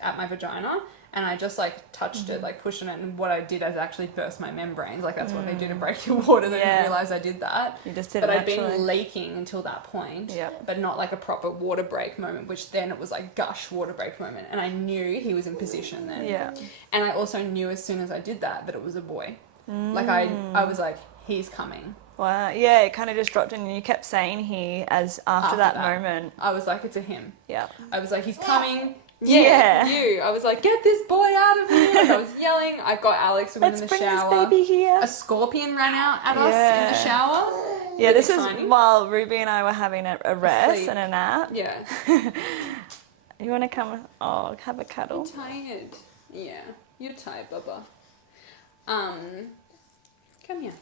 at my vagina, and I just like touched it, like pushed on it, and what I did is actually burst my membranes. Like that's what they do to break your water. They didn't realise I did that. You just did but it I'd been leaking until that point, but not like a proper water break moment, which then it was like gush water break moment, and I knew he was in position then. Yeah. And I also knew as soon as I did that it was a boy. Like I was like, he's coming. Wow. Yeah, it kind of just dropped in, and you kept saying he as after that moment. I was like, it's a him. Yeah. I was like, he's coming. Yeah. You. I was like, get this boy out of here. Like I was yelling. I got Alex. We went in the shower. This baby here. A scorpion ran out at us in the shower. Yeah, this is while Ruby and I were having a rest and a nap. Yeah. You want to come? Oh, have a cuddle. I'm tired. Yeah. You're tired, Bubba. Come here.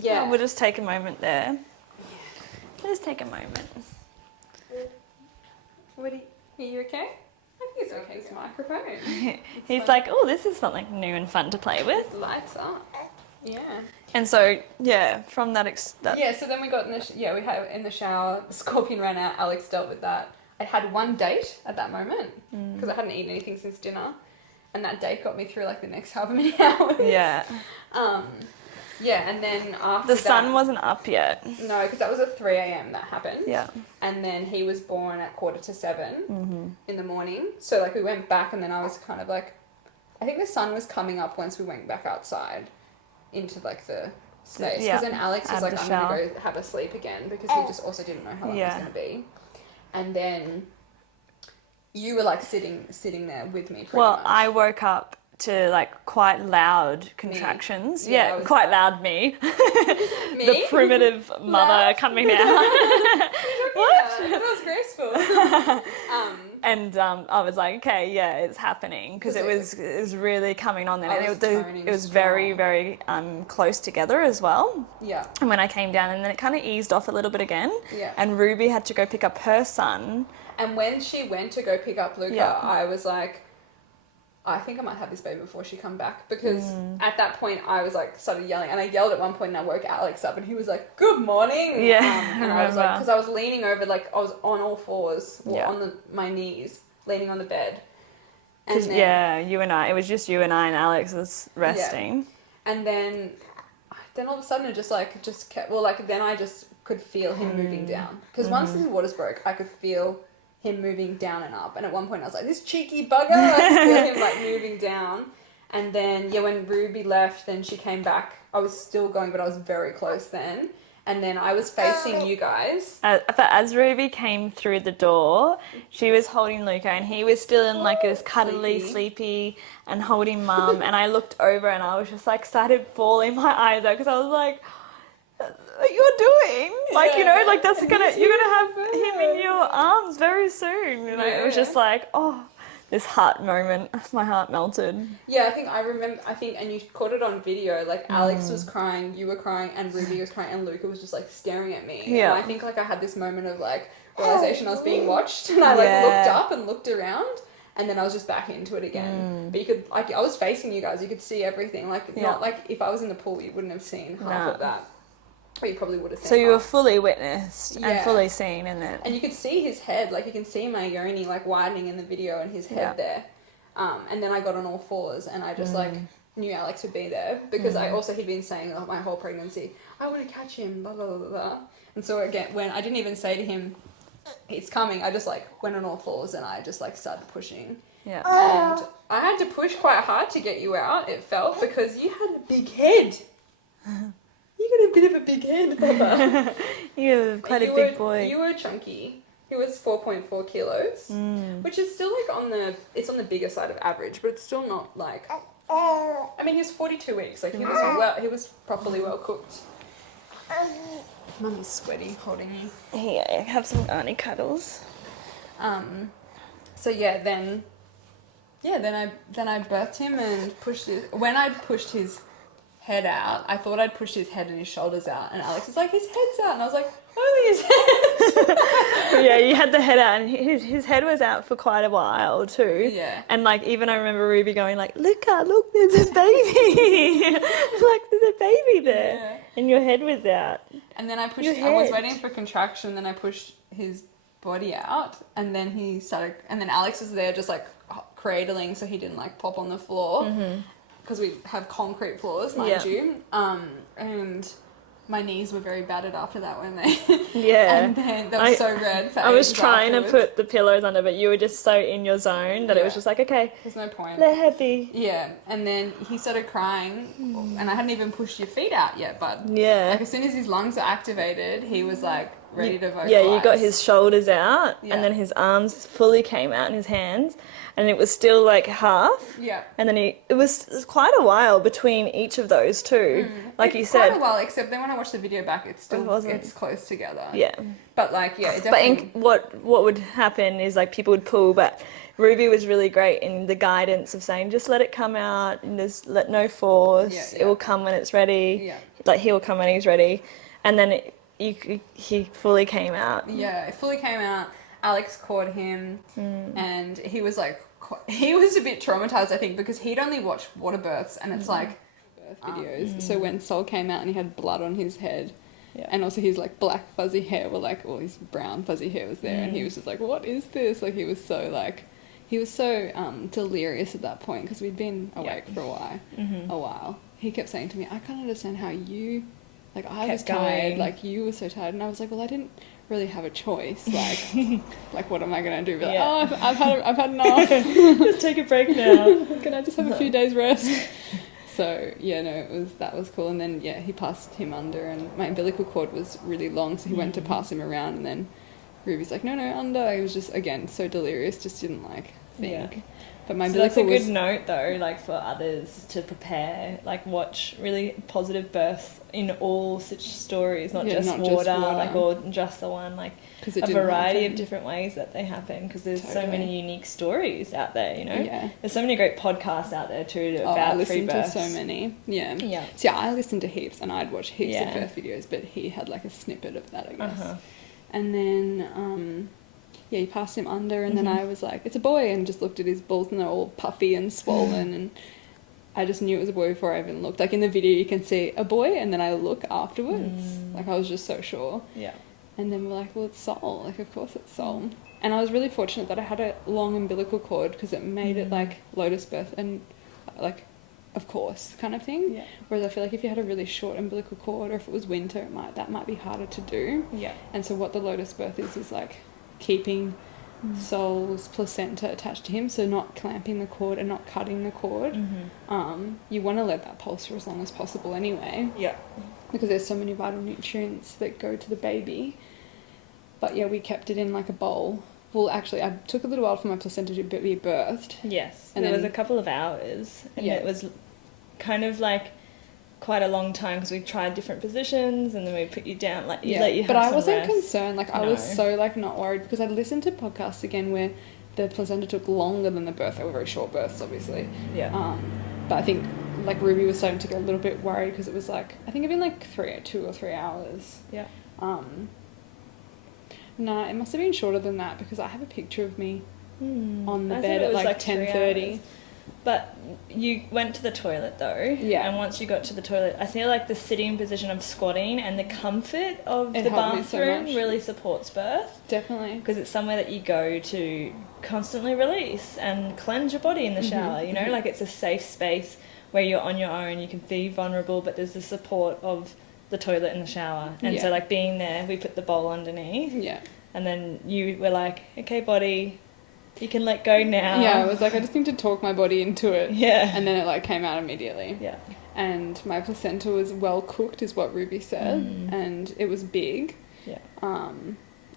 Yeah. Oh, we'll just take a moment there. Yeah. We'll just take a moment. Are you okay? I think it's okay. It's a microphone. He's like, oh, this is something new and fun to play with. Lights up. Yeah. And so, from that... Yeah, so then we got we had in the shower, the scorpion ran out, Alex dealt with that. I had one date at that moment, because I hadn't eaten anything since dinner, and that date got me through like the next however many hours. Yeah. Yeah, and then after the sun wasn't up yet. No, because that was at 3 a.m. that happened. Yeah. And then he was born at 6:45 in the morning. So like we went back, and then I was kind of like, I think the sun was coming up once we went back outside into like the space. Because then Alex was like, I'm going to go have a sleep again, because he just also didn't know how long it was going to be. And then you were like sitting there with me pretty much. I woke up to like quite loud contractions. Yeah, quite loud me. The primitive mother coming out. What? That was graceful. And I was like, okay, yeah, it's happening, because it was really coming on then, and it was very, very close together as well. Yeah. And when I came down, and then it kind of eased off a little bit again. Yeah. And Ruby had to go pick up her son. And when she went to go pick up Luca, I was like, I think I might have this baby before she come back, because at that point I was like started yelling, and I yelled at one point and I woke Alex up, and he was like, good morning. Yeah. And I was like, because I was leaning over, like I was on all fours or on my knees leaning on the bed. And then, you and I, it was just you and I, and Alex was resting. Yeah. And then all of a sudden it just kept, then I just could feel him moving down, because once his waters broke, I could feel him moving down and up, and at one point I was like, this cheeky bugger. I could feel him like moving down. And then when Ruby left, then she came back. I was still going, but I was very close then, and then I was facing you guys. But as Ruby came through the door, she was holding Luca, and he was still in like this cuddly, sleepy, and holding Mum. And I looked over, and I was just like started bawling my eyes out, because I was like, you're doing like that's you're gonna have him in your arms very soon, it was just like, oh, this heart moment. My heart melted. Yeah, I think, and you caught it on video, like, Alex was crying, you were crying, and Ruby was crying, and Luca was just, like, staring at me. Yeah. And I think, like, I had this moment of, like, realization I was being watched, and I, like, looked up and looked around, and then I was just back into it again. But you could, like, I was facing you guys, you could see everything. Like, not, like, if I was in the pool, you wouldn't have seen half of that. Or you probably would have seen So you were fully witnessed and fully seen in it. And you could see his head, like, you can see my yoni, like, widening in the video and his head there. And then I got on all fours and I just, like, knew Alex would be there. Because he'd been saying my whole pregnancy, I want to catch him, blah, blah, blah, blah. And so, again, when I didn't even say to him, it's coming, I just, like, went on all fours and I just, like, started pushing. Yeah. And I had to push quite hard to get you out, it felt, because you had a big head. You got a bit of a big head, Papa. You're quite a big boy. You were chunky. He was 4.4 kilos, which is still, like, it's on the bigger side of average, but it's still not, like, I mean, he was 42 weeks, like, he was properly well cooked. Mummy's sweaty holding you. Yeah, have some auntie cuddles. So yeah, then I birthed him and pushed it. When I pushed his head out, I thought I'd pushed his head and his shoulders out, and Alex was like, his head's out, and I was like, only his head. Yeah, you had the head out, and his head was out for quite a while too. Yeah. And, like, even I remember Ruby going, like, look, there's a baby. Like, there's a baby there. Yeah. And your head was out. And then I was waiting for contraction, then I pushed his body out, and then and then Alex was there just, like, cradling so he didn't, like, pop on the floor. Because we have concrete floors, mind you. And my knees were very battered after that when they... And then they were so red for I was ages trying afterwards. to put the pillows under, but you were just so in your zone that it was just like, okay, there's no point. let her be. Yeah, and then he started crying, and I hadn't even pushed your feet out yet, bud. Yeah. Like, as soon as his lungs were activated, he was, like, ready to vocalize. Yeah, you got his shoulders out, and then his arms fully came out in his hands, and it was still, like, half. Yeah. And then it was quite a while between each of those two. Like you said. Quite a while, except then when I watched the video back, it's close together. Yeah. But, like, yeah, it definitely... But what would happen is, like, people would pull, but Ruby was really great in the guidance of saying, just let it come out, and just let no force. It will come when it's ready. Yeah. Like, he will come when he's ready. And then he fully came out. Yeah, it fully came out. Alex caught him, and he was, like, he was a bit traumatized, I think, because he'd only watched water births, and it's like birth videos. So when Soul came out and he had blood on his head, and also his, like, black fuzzy hair were, like, all his brown fuzzy hair was there, and he was just like, what is this? Like, he was so delirious at that point, because we'd been awake for a while. He kept saying to me, I can't understand how you, like, I was tired, like, you were so tired, and I was like, well, I didn't really have a choice, like what am I gonna do? Be like, I've had enough. Just take a break now. Can I just have a few days rest? So yeah, no, that was cool. And then he passed him under, and my umbilical cord was really long, so he went to pass him around, and then Ruby's like, no, under. He was just, again, so delirious, just didn't, like, think. But my umbilical that's a good note, though, like, for others to prepare, like, watch really positive birth in all such stories, not just water, like, or just the one, like, a variety of different ways that they happen, because there's so many unique stories out there, you know? There's so many great podcasts out there too about free births. I listened to so many. So I listened to heaps, and I'd watch heaps of birth videos, but he had, like, a snippet of that, I guess. And then he passed him under, and then I was like, it's a boy, and just looked at his balls, and they're all puffy and swollen, and I just knew it was a boy before I even looked. Like, in the video you can see a boy, and then I look afterwards. Like, I was just so sure. Yeah. And then we're like, well, it's Soul. Like, of course it's Soul. And I was really fortunate that I had a long umbilical cord, because it made it, like, lotus birth and, like, of course kind of thing. Yeah. Whereas I feel like if you had a really short umbilical cord, or if it was winter, that might be harder to do. Yeah. And so what the lotus birth is like keeping Soul's placenta attached to him, so not clamping the cord and not cutting the cord. You want to let that pulse for as long as possible anyway. Yeah. Because there's so many vital nutrients that go to the baby. But yeah, we kept it in, like, a bowl. Well, actually, I took a little while for my placenta to be birthed. Yes. And there was a couple of hours, and it was kind of, like, quite a long time, because we tried different positions, and then we put you down, like, let you have some rest. But I wasn't concerned. Like, I was so, like, not worried, because I'd listened to podcasts again where the placenta took longer than the birth. They were very short births, obviously. Yeah. But I think like Ruby was starting to get a little bit worried because it was like, I think it'd been like 2 or 3 hours. Yeah. No, it must have been shorter than that because I have a picture of me on the I bed thought it at was like 10:30. But you went to the toilet though. Yeah. And once you got to the toilet, I feel like the sitting position of squatting and the comfort of It the helped me so bathroom much. really supports birth. Definitely. Because it's somewhere that you go to constantly release and cleanse your body in the shower, you know? Like it's a safe space where you're on your own, you can be vulnerable, but there's the support of the toilet and the shower. And so like being there, we put the bowl underneath. Yeah. And then you were like, okay, body, you can let go now. Yeah, I was like, I just need to talk my body into it. Yeah. And then it like came out immediately. Yeah. And my placenta was well cooked, is what Ruby said. And it was big. Yeah.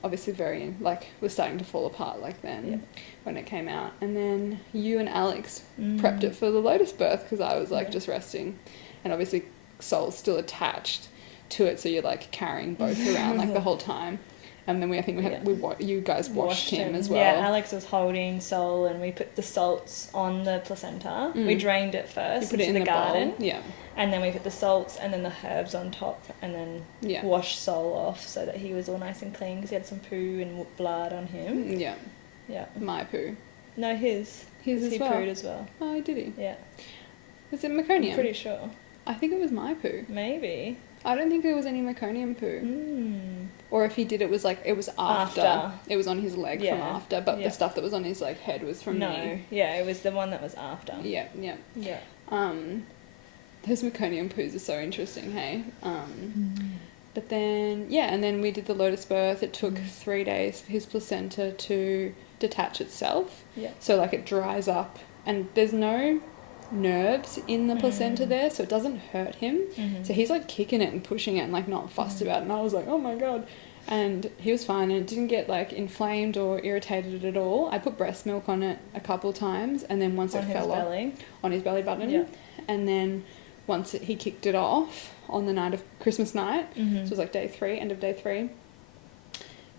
Obviously very, like, was starting to fall apart like then when it came out. And then you and Alex prepped it for the lotus birth because I was like just resting. And obviously Soul's still attached to it, so you're like carrying both around like the whole time. And then you guys washed him as well. Yeah, Alex was holding Soul and we put the salts on the placenta. We drained it first you put it in the garden. bowl. Yeah. And then we put the salts and then the herbs on top and then washed Soul off so that he was all nice and clean because he had some poo and blood on him. Yeah. Yeah. My poo. No, his. His as he well. pooed as well. Oh, did he? Yeah. Was it meconium? I'm pretty sure. I think it was my poo. Maybe. I don't think there was any meconium poo. Or if he did, it was like, it was after. It was on his leg from after, but the stuff that was on his like head was from me. No, yeah, it was the one that was after. Yeah. Those meconium poos are so interesting, hey? But then, and then we did the lotus birth. It took 3 days for his placenta to detach itself. Yeah. So like it dries up and there's no nerves in the placenta there, so it doesn't hurt him. So he's like kicking it and pushing it and like not fussed about it. And I was like, oh my God. And he was fine and it didn't get like inflamed or irritated at all. I put breast milk on it a couple times and then once it fell off on his belly button. And then once he kicked it off on the night of Christmas night, so it was like day 3, end of day 3,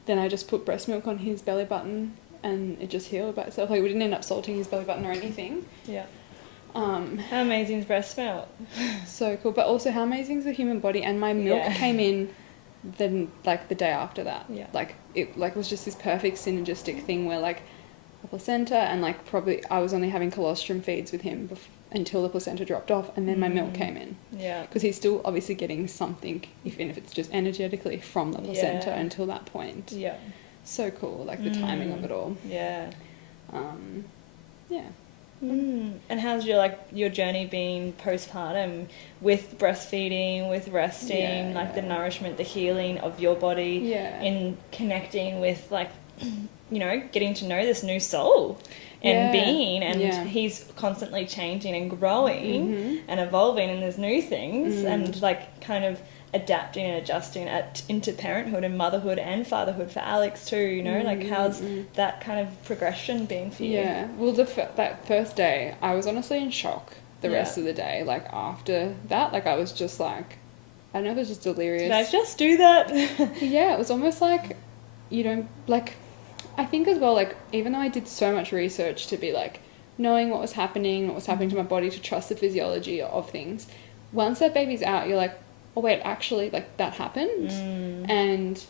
then I just put breast milk on his belly button and it just healed by itself. Like we didn't end up salting his belly button or anything. Yeah. How amazing is breast milk? So cool. But also how amazing is the human body? And my milk came in then like the day after that. Yeah. Like it like was just this perfect synergistic thing where like the placenta and like probably I was only having colostrum feeds with him until the placenta dropped off and then my milk came in. Yeah. Because he's still obviously getting something, even if it's just energetically, from the placenta until that point. Yeah. So cool, like the timing of it all. Yeah. Yeah. And how's your journey been postpartum with breastfeeding, with resting, the nourishment, the healing of your body, in connecting with getting to know this new soul and being, and he's constantly changing and growing and evolving, and there's new things and kind of adapting and adjusting into parenthood and motherhood and fatherhood for Alex too, how's that kind of progression been for you? Yeah, well that first day I was honestly in shock the rest of the day, after that, I was just like, I don't know if it was just delirious. Did I just do that? Yeah, it was almost like, I think as well, even though I did so much research to be knowing what was happening to my body, to trust the physiology of things, once that baby's out, you're like, oh wait, actually, that happened. And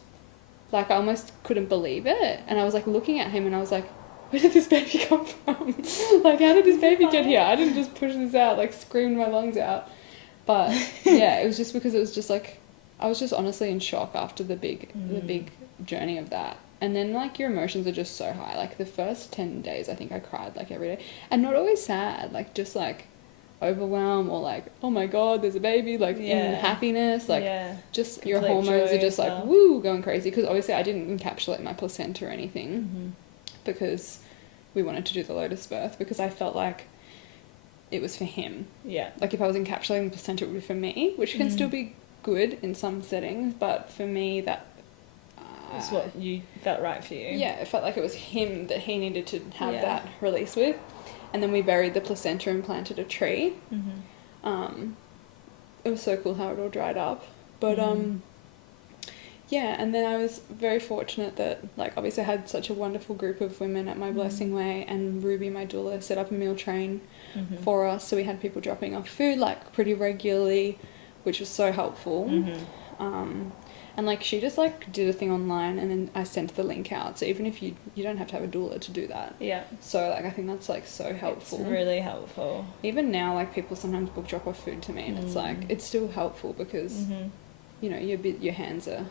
I almost couldn't believe it. And I was looking at him and I was like, where did this baby come from? How did this baby get here? I didn't just push this out, screamed my lungs out. But yeah, it was just because it was just I was just honestly in shock after the big journey of that. And then your emotions are just so high. The first 10 days I think I cried every day. And not always sad, just overwhelm or oh my God, there's a baby, in happiness, just complete your hormones are just woo, going crazy, because obviously I didn't encapsulate my placenta or anything because we wanted to do the lotus birth, because I felt it was for him. Yeah. If I was encapsulating the placenta, it would be for me, which can still be good in some settings, but for me that it's what you felt right for you. Yeah, it felt like it was him that he needed to have that release with. And then we buried the placenta and planted a tree. It was so cool how it all dried up. But Yeah, and then I was very fortunate that, like, obviously I had such a wonderful group of women at my blessing way, and Ruby, my doula, set up a meal train for us, so we had people dropping off food, like, pretty regularly, which was so helpful. And, like, she just, like, did a thing online, and then I sent the link out, so even if you don't have to have a doula to do that. Yeah. So, like, I think that's, like, so helpful. It's really helpful. Even now, like, people sometimes book drop off food to me, and it's, like, it's still helpful because, you know, your hands are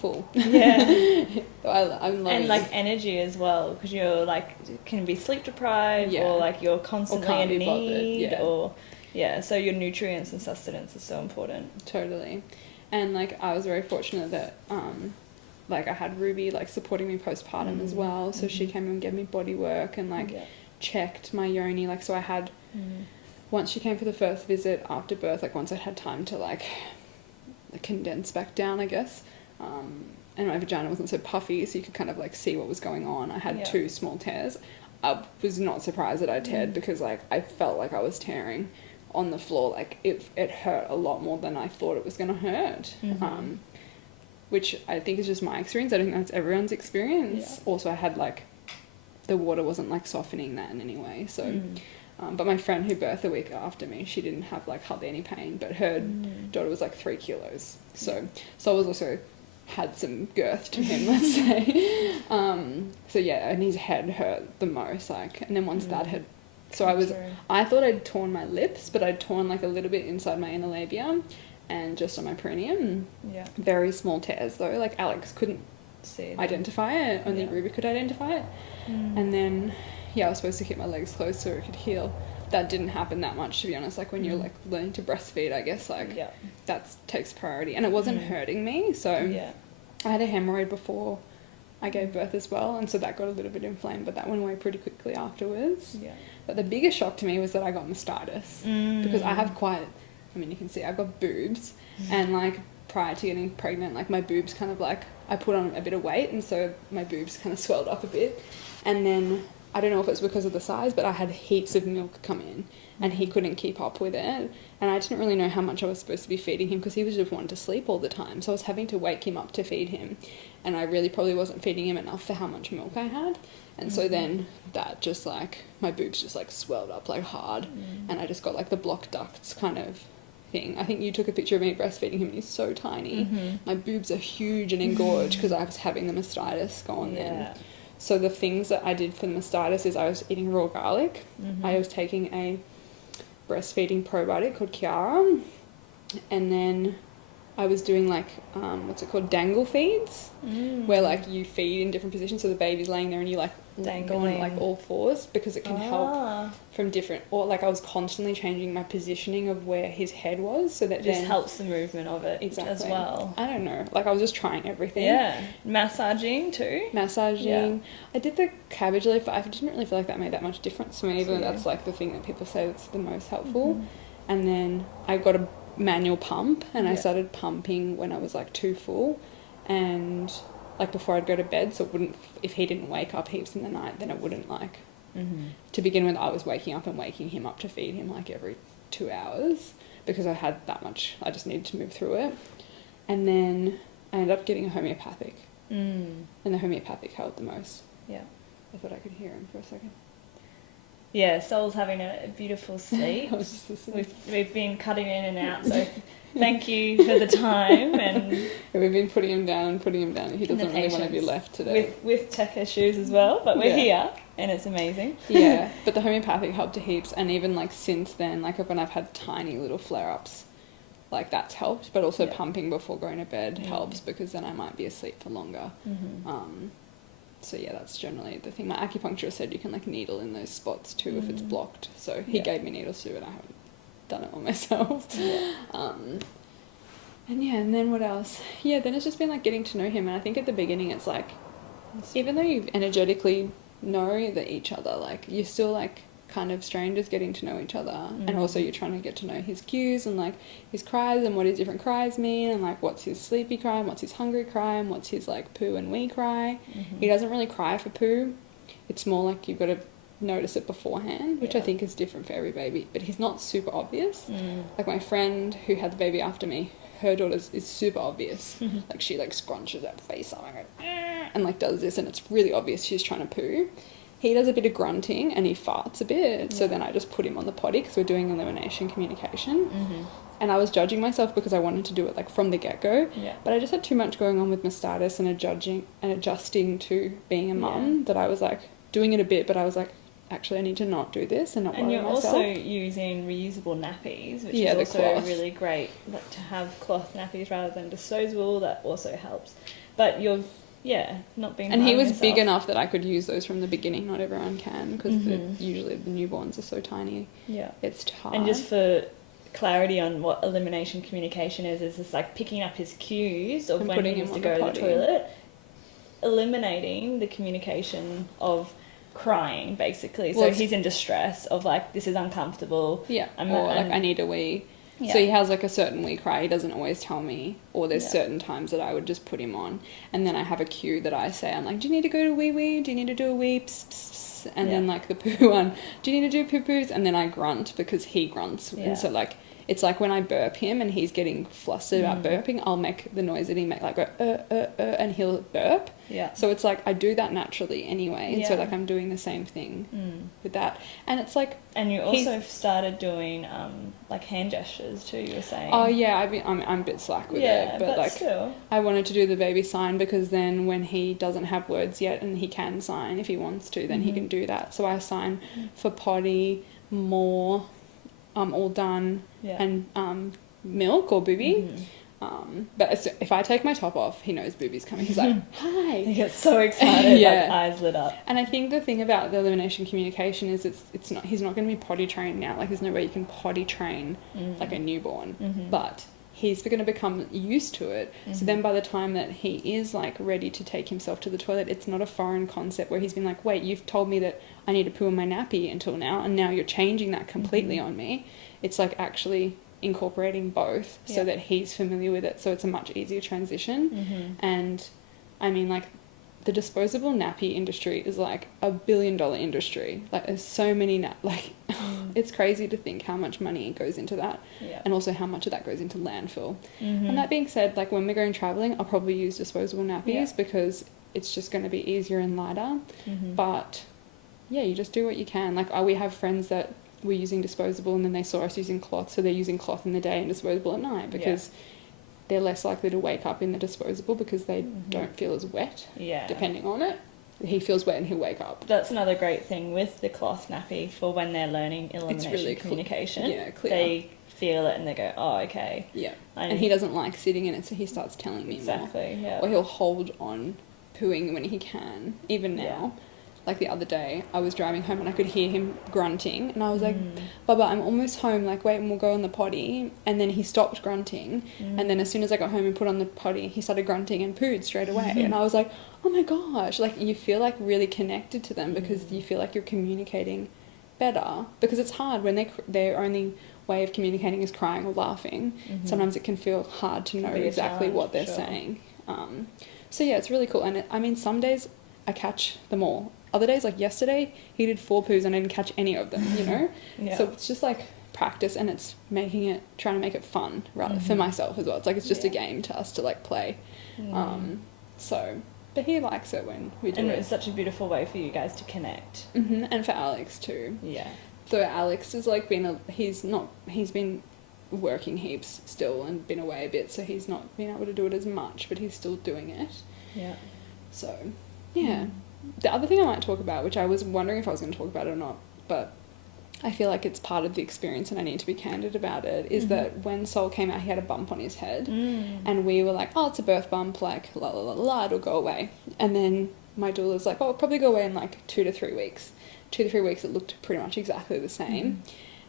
full. Yeah. I'm loving and, like, energy as well, because you're, like, can be sleep deprived, or, like, you're constantly in need, or... Yeah, so your nutrients and sustenance is so important. Totally. And, like, I was very fortunate that, like, I had Ruby, like, supporting me postpartum as well. So she came and gave me body work and, like, checked my yoni. Like, so I had, once she came for the first visit after birth, like, once I'd had time to, like condense back down, I guess, and my vagina wasn't so puffy, so you could kind of, like, see what was going on. I had 2 small tears. I was not surprised that I teared because, like, I felt like I was tearing on the floor. Like, it hurt a lot more than I thought it was going to hurt, which I think is just my experience. I don't think that's everyone's experience. Also, I had, like, the water wasn't, like, softening that in any way, so but my friend who birthed a week after me, she didn't have, like, hardly any pain, but her daughter was, like, 3 kilos, so I was also had some girth to him, let's say. So yeah, and his head hurt the most, like, and then once that had, so I thought I'd torn my lips, but I'd torn, like, a little bit inside my inner labia and just on my perineum. Yeah. Very small tears though, like, Alex couldn't identify it, only Ruby could identify it. And then, I was supposed to keep my legs closed so it could heal. That didn't happen that much, to be honest. Like, when you're, like, learning to breastfeed, I guess, like, that takes priority. And it wasn't hurting me, so I had a hemorrhoid before I gave birth as well, and so that got a little bit inflamed, but that went away pretty quickly afterwards. But the biggest shock to me was that I got mastitis, because I have quite, I mean, you can see I've got boobs, and, like, prior to getting pregnant, like, my boobs kind of, like, I put on a bit of weight, and so my boobs kind of swelled up a bit, and then I don't know if it's because of the size, but I had heaps of milk come in, and he couldn't keep up with it, and I didn't really know how much I was supposed to be feeding him, because he was just wanting to sleep all the time, so I was having to wake him up to feed him, and I really probably wasn't feeding him enough for how much milk I had, and so then that just, like, my boobs just, like, swelled up, like, hard, and I just got, like, the blocked ducts kind of thing. I think you took a picture of me breastfeeding him, and he's so tiny. My boobs are huge and engorged because I was having the mastitis go on then. So the things that I did for the mastitis is I was eating raw garlic. I was taking a breastfeeding probiotic called Kiara, and then I was doing, like, what's it called, dangle feeds, where, like, you feed in different positions, so the baby's laying there and you, like, go on, like, all fours, because it can help from different, or, like, I was constantly changing my positioning of where his head was, so that it just helps the movement of it as well. I don't know, like, I was just trying everything. Massaging too. I did the cabbage leaf, but I didn't really feel like that made that much difference to me, even though that's, like, the thing that people say that's the most helpful. And then I got a manual pump, and I started pumping when I was, like, 2 full, and, like, before I'd go to bed, so it wouldn't, if he didn't wake up heaps in the night, then it wouldn't, like, to begin with, I was waking up and waking him up to feed him, like, every 2 hours, because I had that much, I just needed to move through it. And then I ended up getting a homeopathic, and the homeopathic helped the most. I thought I could hear him for a second. Soul's having a beautiful sleep. I was just listening. We've been cutting in and out, so thank you for the time. And we've been putting him down. He doesn't really want to be left today. With tech issues as well, but we're here, and it's amazing. But the homeopathic helped heaps, and even, like, since then, like, when I've had tiny little flare-ups, like, that's helped, but also pumping before going to bed helps, because then I might be asleep for longer. So that's generally the thing. My acupuncturist said you can, like, needle in those spots too if it's blocked. So he gave me needles too, but I haven't done it on myself. And then what else? Then it's just been, like, getting to know him. And I think at the beginning it's, like, even though you energetically know each other, like, you're still, like, kind of strangers getting to know each other, and also you're trying to get to know his cues and, like, his cries and what his different cries mean, and, like, what's his sleepy cry and what's his hungry cry and what's his, like, poo and wee cry. He doesn't really cry for poo. It's more like you've got to notice it beforehand, which I think is different for every baby, but he's not super obvious. Like, my friend who had the baby after me, her daughter's is super obvious. Like she like scrunches her face up and like does this, and it's really obvious she's trying to poo. He does a bit of grunting and he farts a bit. So then I just put him on the potty because we're doing elimination communication. And I was judging myself because I wanted to do it like from the get-go. But I just had too much going on with my status and adjusting to being a mum that I was like doing it a bit, but I was like, actually I need to not do this and not worry myself. And you're also using reusable nappies, which is also really great, like to have cloth nappies rather than disposable. That also helps. But you're not being. And he was big enough that I could use those from the beginning. Not everyone can, because usually the newborns are so tiny. It's hard. And just for clarity on what elimination communication is it's like picking up his cues of when he needs to go to the toilet, eliminating the communication of crying, basically. So he's in distress of like, this is uncomfortable. I need a wee. So he has like a certain wee cry. He doesn't always tell me, or there's certain times that I would just put him on, and then I have a cue that I say, I'm like, do you need to go to wee wee? Do you need to do a wee? Pss, pss, pss. And then like the poo one, do you need to do poo poos? And then I grunt because he grunts. And so like, it's like when I burp him and he's getting flustered about burping, I'll make the noise that he make, like go, and he'll burp. So it's like, I do that naturally anyway. And so like, I'm doing the same thing with that. And it's like... And you also started doing, like hand gestures too, you were saying. Oh yeah, I'm a bit slack with it. But like, still. I wanted to do the baby sign because then when he doesn't have words yet and he can sign if he wants to, then he can do that. So I sign for potty, more... all done, and milk or booby. But if I take my top off, he knows booby's coming. He's like, hi. He gets so excited, like eyes lit up. And I think the thing about the elimination communication is he's not going to be potty trained now. Like, there's no way you can potty train like a newborn, but he's going to become used to it. So then by the time that he is like ready to take himself to the toilet, it's not a foreign concept where he's been like, wait, you've told me that I need to poo in my nappy until now, and now you're changing that completely on me. It's like actually incorporating both so that he's familiar with it, so it's a much easier transition. And I mean, like, the disposable nappy industry is like $1 billion industry. Like, there's so many it's crazy to think how much money goes into that, and also how much of that goes into landfill. And that being said, like, when we're going traveling, I'll probably use disposable nappies because it's just going to be easier and lighter. But yeah, you just do what you can. Like, we have friends that were using disposable and then they saw us using cloth, so they're using cloth in the day and disposable at night because they're less likely to wake up in the disposable because they don't feel as wet, depending on it. He feels wet and he'll wake up. That's another great thing with the cloth nappy for when they're learning elimination communication. Clear. They feel it and they go, oh, okay. And he doesn't like sitting in it, so he starts telling me more. Or he'll hold on pooing when he can, even now. Like the other day, I was driving home and I could hear him grunting, and I was like, Bubba, I'm almost home, like, wait, and we'll go on the potty. And then he stopped grunting, and then as soon as I got home and put on the potty, he started grunting and pooed straight away. And I was like, oh my gosh, like, you feel like really connected to them because you feel like you're communicating better, because it's hard when their only way of communicating is crying or laughing. Sometimes it can feel hard to know exactly what they're saying. So yeah, it's really cool. And I mean, some days I catch them all. Other days, like yesterday, he did 4 poos and I didn't catch any of them, you know? So it's just like practice, and it's trying to make it fun rather for myself as well. It's like, it's just a game to us to like play. But he likes it when we do it. And it's such a beautiful way for you guys to connect. And for Alex too. So Alex is like he's been working heaps still and been away a bit, so he's not been able to do it as much, but he's still doing it. So, yeah. The other thing I might talk about, which I was wondering if I was going to talk about it or not, but I feel like it's part of the experience and I need to be candid about it, is that when Soul came out, he had a bump on his head, and we were like, oh, it's a birth bump, like, la la la la, it'll go away. And then my doula's like, oh, it'll probably go away in like 2 to 3 weeks. 2 to 3 weeks, it looked pretty much exactly the same.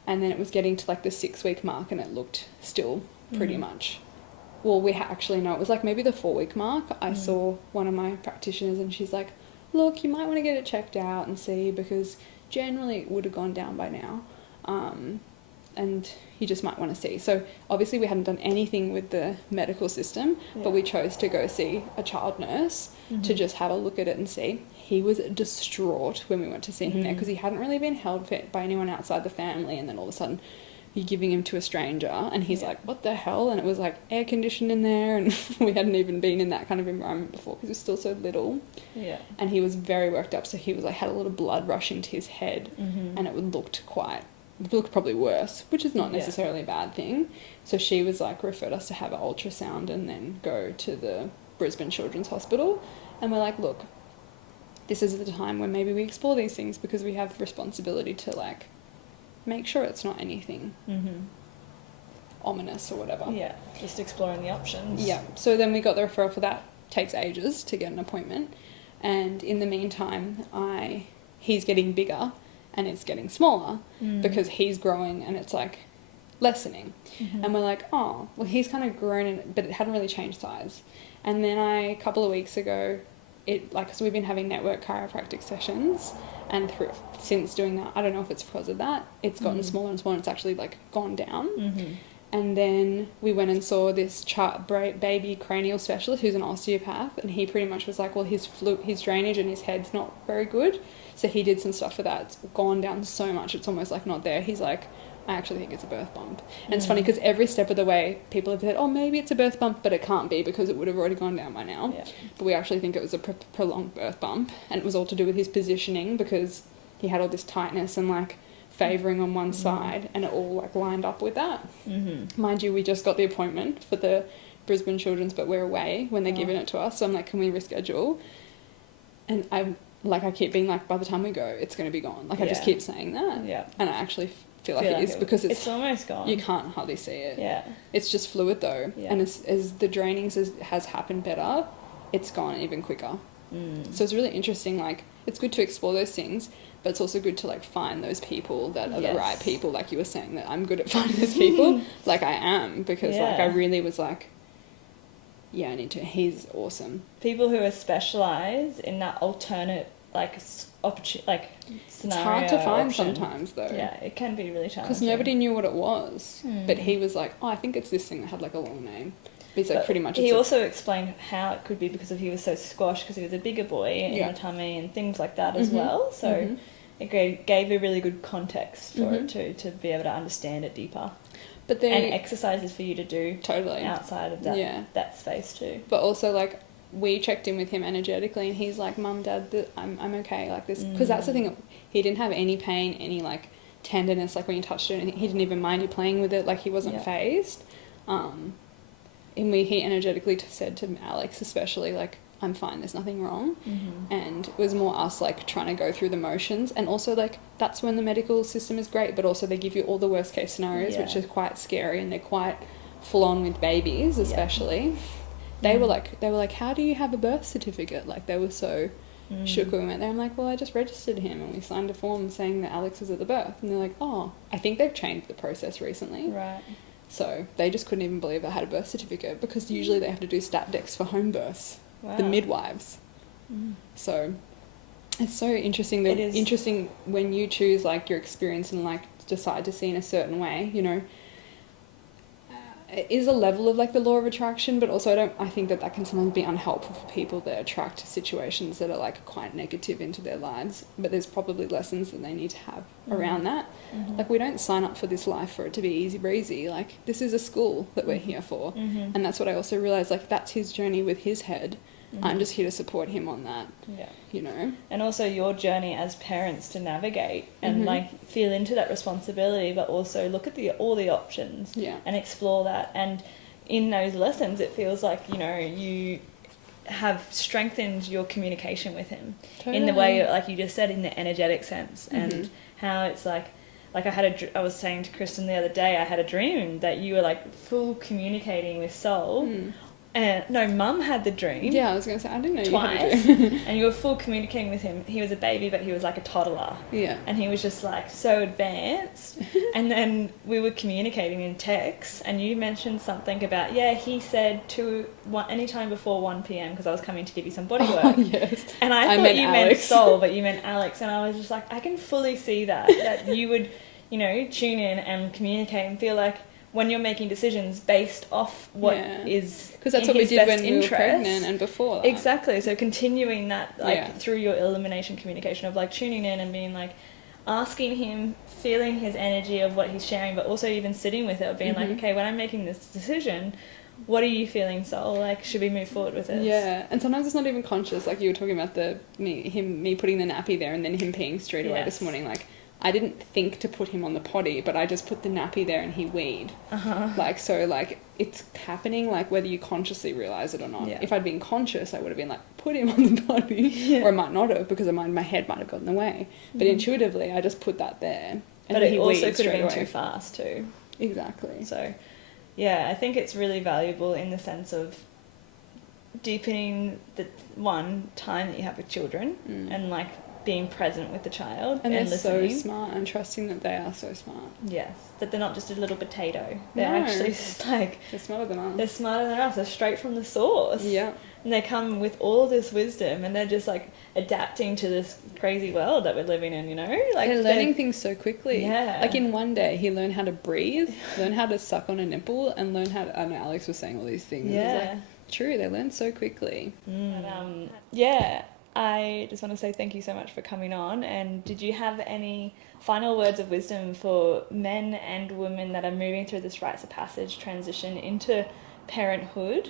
And then it was getting to like the 6-week mark and it looked still pretty much... Well, we actually know, it was like maybe the 4-week mark. I saw one of my practitioners and she's like, look, you might want to get it checked out and see, because generally it would have gone down by now, and you just might want to see. So obviously we hadn't done anything with the medical system, but we chose to go see a child nurse to just have a look at it and see. He was distraught when we went to see him there, because he hadn't really been held by anyone outside the family, and then all of a sudden you're giving him to a stranger, and he's like, what the hell? And it was like air conditioned in there, and we hadn't even been in that kind of environment before because he was still so little. Yeah. And he was very worked up, so he was like, had a lot of blood rushing to his head, and it looked probably worse, which is not necessarily a bad thing. So she was like, referred us to have an ultrasound and then go to the Brisbane Children's Hospital. And we're like, look, this is the time when maybe we explore these things because we have the responsibility to like make sure it's not anything ominous or whatever. Yeah, just exploring the options. Yeah. So then we got the referral for that. Takes ages to get an appointment. And in the meantime, he's getting bigger and it's getting smaller because he's growing and it's like lessening. And we're like, oh, well, he's kind of grown, but it hadn't really changed size. And then a couple of weeks ago, so we've been having network chiropractic sessions, and since doing that, I don't know if it's because of that, it's gotten smaller and smaller, and it's actually like gone down. And then we went and saw this baby cranial specialist who's an osteopath, and he pretty much was like, well, his drainage in his head's not very good, so he did some stuff for that. It's gone down so much, it's almost like not there. He's like, I actually think it's a birth bump. And it's funny because every step of the way people have said, oh, maybe it's a birth bump, but it can't be because it would have already gone down by now. Yeah. But we actually think it was a prolonged birth bump, and it was all to do with his positioning because he had all this tightness and like favouring on one side, and it all like lined up with that. Mind you, we just got the appointment for the Brisbane Children's, but we're away when they're giving it to us, so I'm like, can we reschedule? And I keep being like, by the time we go, it's going to be gone. Like I just keep saying that. Yeah. And I actually feel like it is because it's almost gone. You can't hardly see it. Yeah. It's just fluid though. Yeah. And as the drainings has happened better, it's gone even quicker. So it's really interesting. Like, it's good to explore those things, but it's also good to like find those people that are the right people. Like you were saying that I'm good at finding those people. Like I am, because like I really was like, yeah, I need to. He's awesome. People who are specialised in that alternate scenario. It's hard to find sometimes though. Yeah, it can be really challenging. Because nobody knew what it was. But he was like, oh, I think it's this thing that had like a long name. But he's like, pretty much. He also explained how it could be because he was so squashed because he was a bigger boy in the tummy and things like that as well. So it gave a really good context for it to be able to understand it deeper. But and exercises for you to do outside of that space too. But also like, we checked in with him energetically, and he's like, Mum, Dad, I'm okay, like this, because that's the thing, he didn't have any pain, any like tenderness, like when you touched it, and he didn't even mind you playing with it, like he wasn't phased. And he energetically said to Alex especially, like, I'm fine, there's nothing wrong. And it was more us like trying to go through the motions, and also like that's when the medical system is great, but also they give you all the worst case scenarios, which is quite scary, and they're quite full on with babies especially. They were like, how do you have a birth certificate? Like, they were so shook when we went there. I'm like, well, I just registered him and we signed a form saying that Alex was at the birth. And they're like, oh, I think they've changed the process recently. Right. So they just couldn't even believe I had a birth certificate, because usually they have to do stat decks for home births, the midwives. So it's so interesting. It is interesting when you choose like your experience and like decide to see in a certain way, you know. It is a level of like the law of attraction, but also I think that can sometimes be unhelpful for people that attract situations that are like quite negative into their lives, but there's probably lessons that they need to have around that. Like, we don't sign up for this life for it to be easy breezy. Like, this is a school that we're here for. And that's what I also realized, like, that's his journey with his head. I'm just here to support him on that. Yeah. You know? And also your journey as parents to navigate and like feel into that responsibility, but also look at all the options and explore that. And in those lessons, it feels like, you know, you have strengthened your communication with him in the way, like you just said, in the energetic sense, and how it's like I was saying to Kristin the other day, I had a dream that you were like full communicating with Soul. No, Mum had the dream. Yeah, I was going to say, I didn't know twice, you had a dream. And you were full communicating with him. He was a baby, but he was like a toddler. Yeah. And he was just like so advanced. And then we were communicating in text, and you mentioned something about, he said anytime before 1 p.m, because I was coming to give you some body work. Oh, yes. And I thought you meant Soul, but you meant Alex. And I was just like, I can fully see that you would, you know, tune in and communicate and feel like, when you're making decisions based off what is because that's what we did when we were pregnant and before that. Exactly. So continuing that through your elimination communication of like tuning in and being like, asking him, feeling his energy of what he's sharing, but also even sitting with it, being like, okay, when I'm making this decision, what are you feeling, soul? Like, should we move forward with this? Yeah, and sometimes it's not even conscious. Like you were talking about me putting the nappy there and then him peeing straight away this morning. Like, I didn't think to put him on the potty, but I just put the nappy there and he weed. Like, so, like, it's happening, like, whether you consciously realise it or not. If I'd been conscious, I would have been like, put him on the potty. Or I might not have, because my head might have gotten in the way. But intuitively, I just put that there. And but it also weed could have been away. too fast too. Exactly. So, yeah, I think it's really valuable in the sense of deepening the time that you have with children and, like, being present with the child and they're listening. so smart, and trusting that they are so smart. Yes, that they're not just a little potato. They're actually just like... They're smarter than us. They're smarter than us. They're straight from the source. Yeah. And they come with all this wisdom, and they're just, like, adapting to this crazy world that we're living in, you know? Like, they're learning things so quickly. Yeah. Like, in one day, he learned how to breathe, learn how to suck on a nipple, and learn how to... I know Alex was saying all these things. Yeah. It was like, true, they learn so quickly. But, yeah, I just want to say thank you so much for coming on. And did you have any final words of wisdom for men and women that are moving through this rites of passage transition into parenthood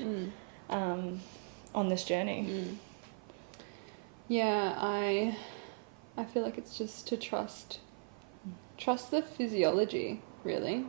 on this journey? Yeah, I feel like it's just to trust the physiology, really,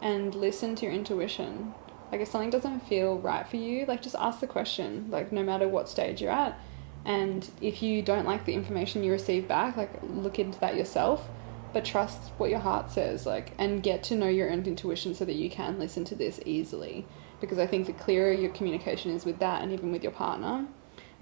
and listen to your intuition. Like, if something doesn't feel right for you, like, just ask the question, like, no matter what stage you're at. And if you don't like the information you receive back, like, look into that yourself, but trust what your heart says, like, and get to know your own intuition so that you can listen to this easily. Because I think the clearer your communication is with that, and even with your partner,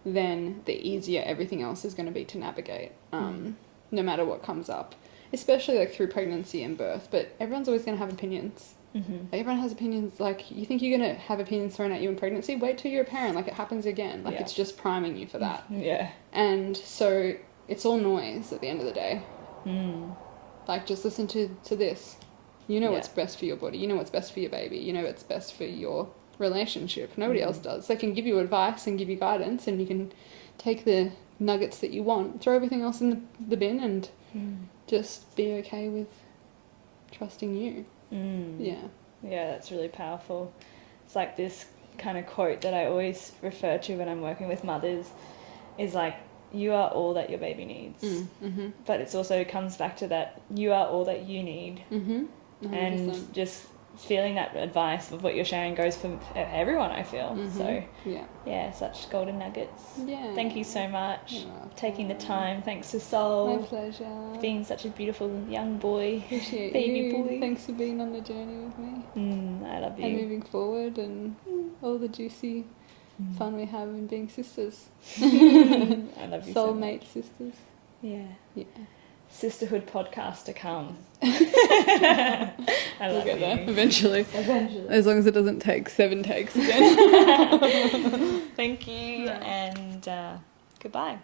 then the easier everything else is going to be to navigate, no matter what comes up, especially, like, through pregnancy and birth. But everyone's always going to have opinions. Like, everyone has opinions. Like, you think you're going to have opinions thrown at you in pregnancy? Wait till you're a parent. Like, it happens again. Like, it's just priming you for that. Yeah. And so it's all noise at the end of the day. Like, just listen to this. You know what's best for your body. You know what's best for your baby. You know what's best for your relationship. Nobody else does. They can give you advice and give you guidance, and you can take the nuggets that you want, throw everything else in the bin, and just be okay with trusting you. Yeah, that's really powerful. It's like this kind of quote that I always refer to when I'm working with mothers is like, you are all that your baby needs. But it's also comes back to that, you are all that you need. And just feeling that advice of what you're sharing goes for everyone, I feel. So such golden nuggets. Thank you so much for taking the time. Thanks to Soul. My pleasure. Being such a beautiful young boy. Appreciate baby you. boy. Thanks for being on the journey with me. I love you. And moving forward, and all the juicy fun we have in being sisters. I love you. Soulmate sisters. Yeah. Sisterhood podcast to come. I love We'll get you. there eventually. As long as it doesn't take 7 takes again. Thank you, and goodbye.